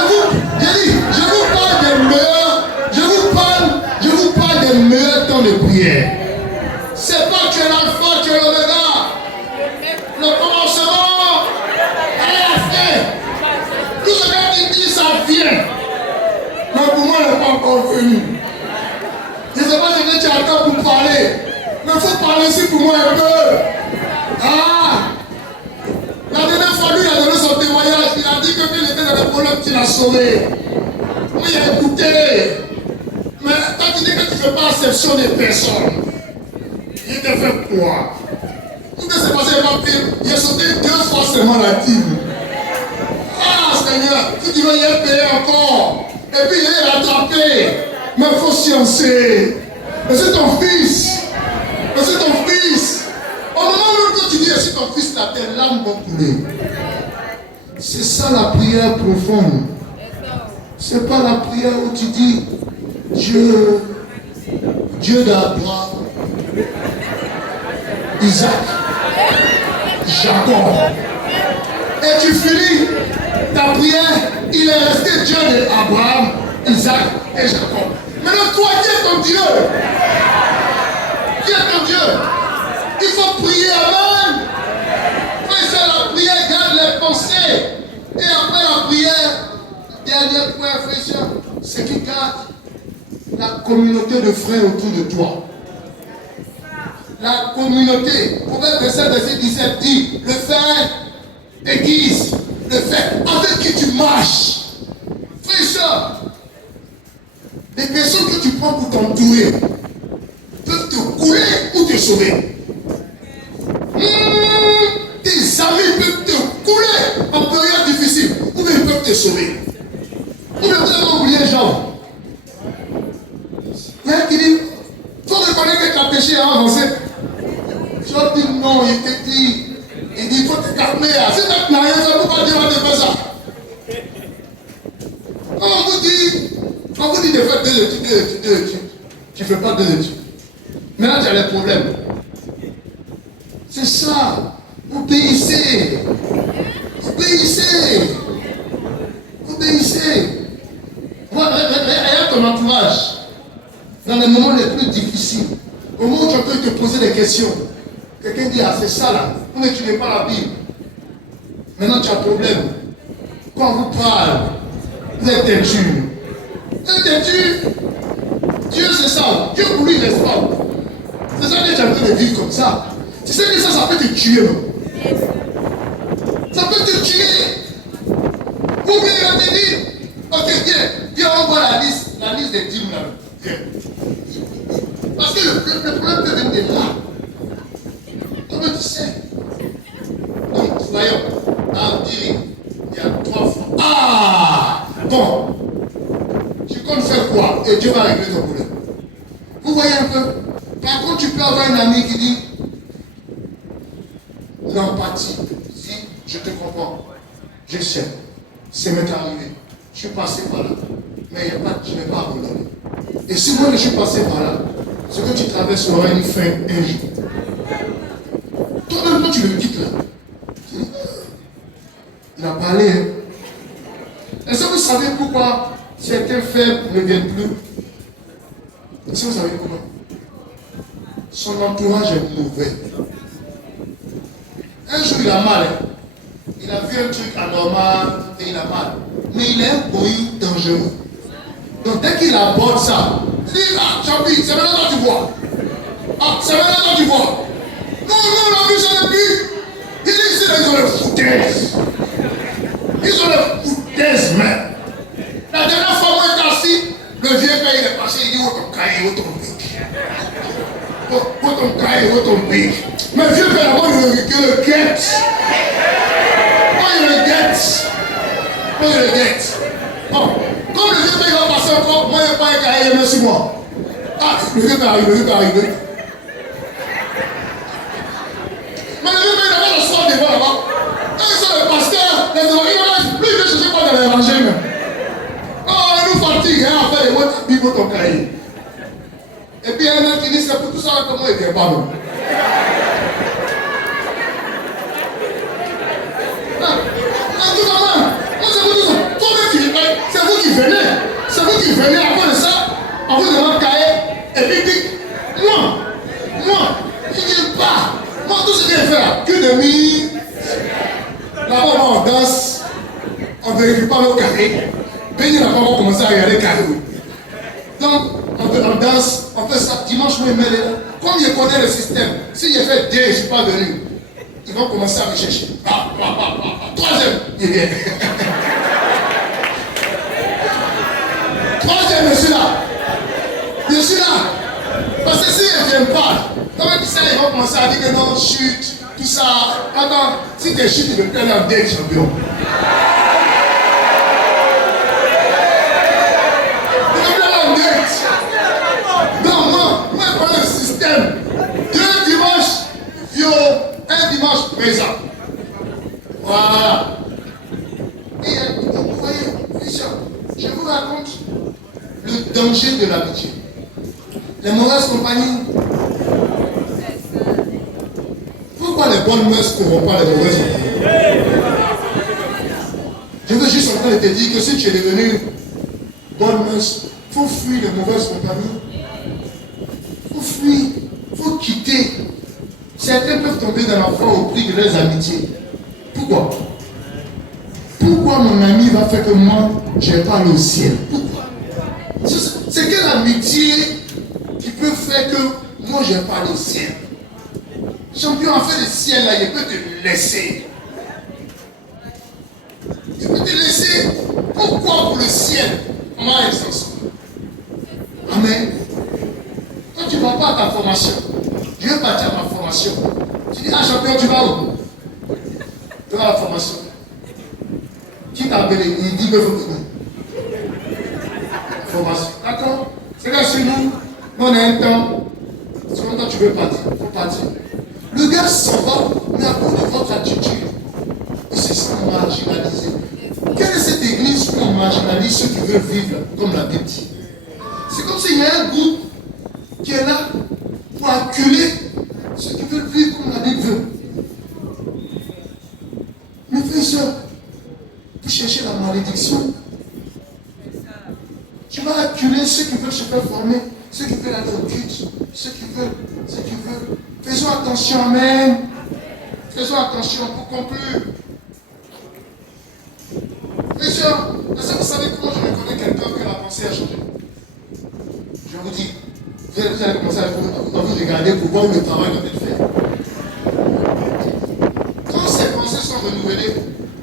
vous parle des meilleurs temps de prière. C'est pas que l'alpha, que l'oméga, le commencement, et la fin. Tout ce que tu dis, ça vient. Mais pour moi, il n'est pas encore venu. Je ne sais pas ce que tu attends pour parler. Mais il faut parler ici pour moi un peu. Ah! La dernière fois, lui, il a donné son témoignage. Il a dit que quand il était dans le problème, tu l'as sauvé. Oui, il a écouté. Mais quand tu dis que tu ne fais pas exception des personnes, il te fait quoi? Tout ce qui s'est passé, il a sauté 2 fois seulement la dîme. Ah, Seigneur, si tu veux y être payé encore, et puis il est rattrapé. Mais il faut sciencer. Mais c'est ton fils. Mais c'est ton fils. Au moment où tu dis, si ton fils là, tes larmes vont couler. C'est ça la prière profonde. C'est pas la prière où tu dis, Dieu d'Abraham, Isaac, Jacob. Et tu finis ta prière, il est resté Dieu d'Abraham, Isaac et Jacob. Maintenant, toi, qui est ton Dieu? Qui est ton Dieu? Il faut prier, amen. Frère, la prière garde les pensées. Et après la prière, dernier point, frère, c'est qui garde la communauté de frères autour de toi. La communauté. Proverbe 27, verset 17 dit, le frère aiguise, le frère avec qui tu marches. Frère, les personnes que tu prends pour t'entourer peuvent te couler ou te sauver. Tes amis peuvent te couler en période difficile, ou bien ils peuvent te sauver. Ou bien vous avez oublié Jean. Il y a qui dit, il faut reconnaître que tu as péché à avancer. Jean dit non, il te dit, il faut te calmer. Si tu n'as rien fait, pourquoi Dieu va te faire ça? On vous dit de faire 2 études, tu ne fais pas 2 études. Maintenant, tu as les problèmes. C'est ça. Obéissez. Obéissez. Obéissez. Regarde ton entourage. Dans les moments les plus difficiles, au moment où tu peux te poser des questions, quelqu'un dit, ah c'est ça là, vous n'étudiez pas la Bible. Maintenant tu as un problème. Quand on vous parle, vous êtes têtu. Vous êtes têtu. Dieu c'est ça. Dieu pour lui n'est-ce pas. C'est ça que tu es en train de vivre comme ça. Tu sais que ça peut te tuer. Ça peut te tuer. Ou bien il va te dire, ok viens on voit la liste des dîmes là. Viens. Parce que le problème peut venir de là. Toi tu sais. Donc voyons, en Syrie, il y a 3 fois. Ah bon. Tu comptes faire quoi? Et Dieu va régler ton problème. Vous voyez un peu? Par contre, tu peux avoir un ami qui dit l'empathie. Si je te comprends, je sais, c'est m'est arrivé. Je suis passé par là. Mais je n'ai pas abandonné. Et si moi je suis passé par là, ce que tu traverses aura une fin un jour. Toi-même, quand tu le quittes là, il a parlé. Hein? Est-ce que vous savez pourquoi certains faibles ne viennent plus? Est-ce que vous savez pourquoi? Son entourage est mauvais. Un jour, il a mal. Hein? Il a vu un truc anormal et il a mal. Mais il est un bruit dangereux. Donc dès qu'il aborde ça, il dit, ah, Champi, c'est maintenant que tu vois. Ah, c'est maintenant que tu vois. Non, on a vu ça depuis. Il dit, ils ont les foutaises. Ils ont les foutaises, même. La dernière fois, moi, j'étais assis, le vieux père, il est passé, il dit, où ton cahier, où ton bic? Où ton cahier, où ton bic? Mais le vieux père, moi, il le guette. Moi, il le guette. Moi, il le guette. Bon, comme le vieux père va passer encore, moi, il n'y a pas un cahier, merci moi. Ah, le vieux père arrive, le vieux père arrive. Mais le vieux père d'abord s'asseoir devant là-bas. Quand ils sont les pasteurs, les évangélistes, lui il veut chercher quoi dans l'évangile. Oh, il nous fatigue hein, à faire les mots de Bible ton cahier. Et puis un autre qui dit c'est pour tout ça, comment il vient pas non. En tout cas, moi c'est vous tout ça. C'est vous qui venez. C'est vous qui venez après de ça, en vous donnant le cahier. Et puis, moi, je ne viens pas. Moi, tout ce que j'ai fait là, que de mi. Là-bas, on danse, on ne vérifie pas nos carrés. Béni n'a pas commencé à regarder carré. Donc, on danse, on fait ça. Dimanche, moi, il est là. Comme je connais le système, si j'ai fait 2, je ne suis pas venu, ils vont commencer à me chercher. Troisième, il vient. Troisième, je suis là. Je suis là. Parce que si ils ne viennent pas, comment tu sais, ils vont commencer à dire que non, chute, tout ça. Attends, si tu chutes, ils me prennent en date, champion. Ils me prennent en date. Donc, moi, je prends le système. 2 dimanches, vieux, 1 dimanche présent. Voilà. Et vous voyez, Richard, je vous raconte le danger de l'amitié. Les mauvaises compagnies. Pourquoi les bonnes mœurs ne corrompent pas les mauvaises compagnies? Je veux juste en train de te dire que si tu es devenu bonne mœurs, il faut fuir les mauvaises compagnies. Il faut fuir, il faut quitter. Certains peuvent tomber dans la foi au prix de leurs amitiés. Pourquoi? Pourquoi mon ami va faire que moi, je vais pas aller au ciel? Pourquoi? C'est quelle amitié qui peut faire que moi, je vais pas aller au ciel? Champion, en fait, le ciel, là, il peut te laisser. Il peut te laisser. Pourquoi pour le ciel? On va être ensemble. Amen. Quand tu ne vas pas à ta formation, je vais partir à ma formation. Tu dis, ah champion, tu vas où? Tu vas à la formation. Qui t'a appelé? Il dit que vous venez. Formation. D'accord? C'est là sur nous. On a un temps. C'est comme quand tu veux partir. Il faut partir. Le gars s'en va, mais à cause de votre attitude, il se sent marginalisé. Quelle est cette église où on marginalise ceux qui veulent vivre comme la Bible dit? C'est comme s'il y a un groupe qui est là pour acculer ceux qui veulent vivre comme la Bible veut. Mes frères et sœurs, pour chercher la malédiction, tu vas acculer ceux qui veulent se faire former, ceux qui veulent aller au culte, ceux qui veulent. Faisons attention, amen. Faisons attention pour conclure. Mes sœurs, est-ce que vous savez comment je reconnais quelqu'un que la pensée a changé? Je vous dis, vous allez commencer à vous regarder pour voir où le travail doit être fait. Quand ces pensées sont renouvelées,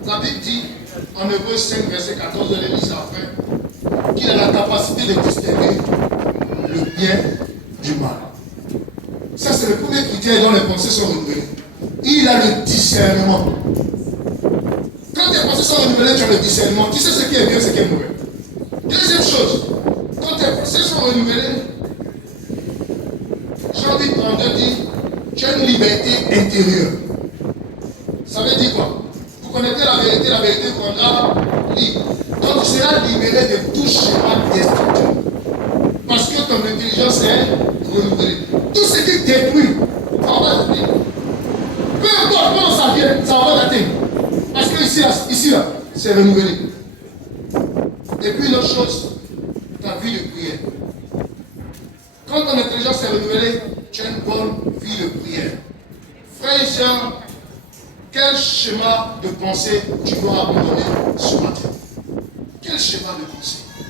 la Bible dit, en Hébreux 5, verset 14, de l'Église après, qu'il a la capacité de distinguer le bien du mal. Ça, c'est le premier critère dont les pensées sont renouvelées. Il a le discernement. Quand tes pensées sont renouvelées, tu as le discernement. Tu sais ce qui est bien, ce qui est mauvais. Deuxième chose, quand tes pensées sont renouvelées, Jean 8, 32 dit, tu as une liberté intérieure. Ça veut dire quoi? Vous connaissez la vérité vous rendra libre. Donc tu seras libéré de tout schéma destructeur. Parce que ton intelligence est renouvelée. Tout ce qui détruit, ça va t'atteindre. Peu importe comment ça vient, ça va t'atteindre. Parce que ici, là, c'est renouvelé. Et puis une autre chose, ta vie de prière. Quand ton intelligence est renouvelée, tu as une bonne vie de prière. Frère et sœurs, quel schéma de pensée tu dois abandonner ce matin? Quel schéma de pensée?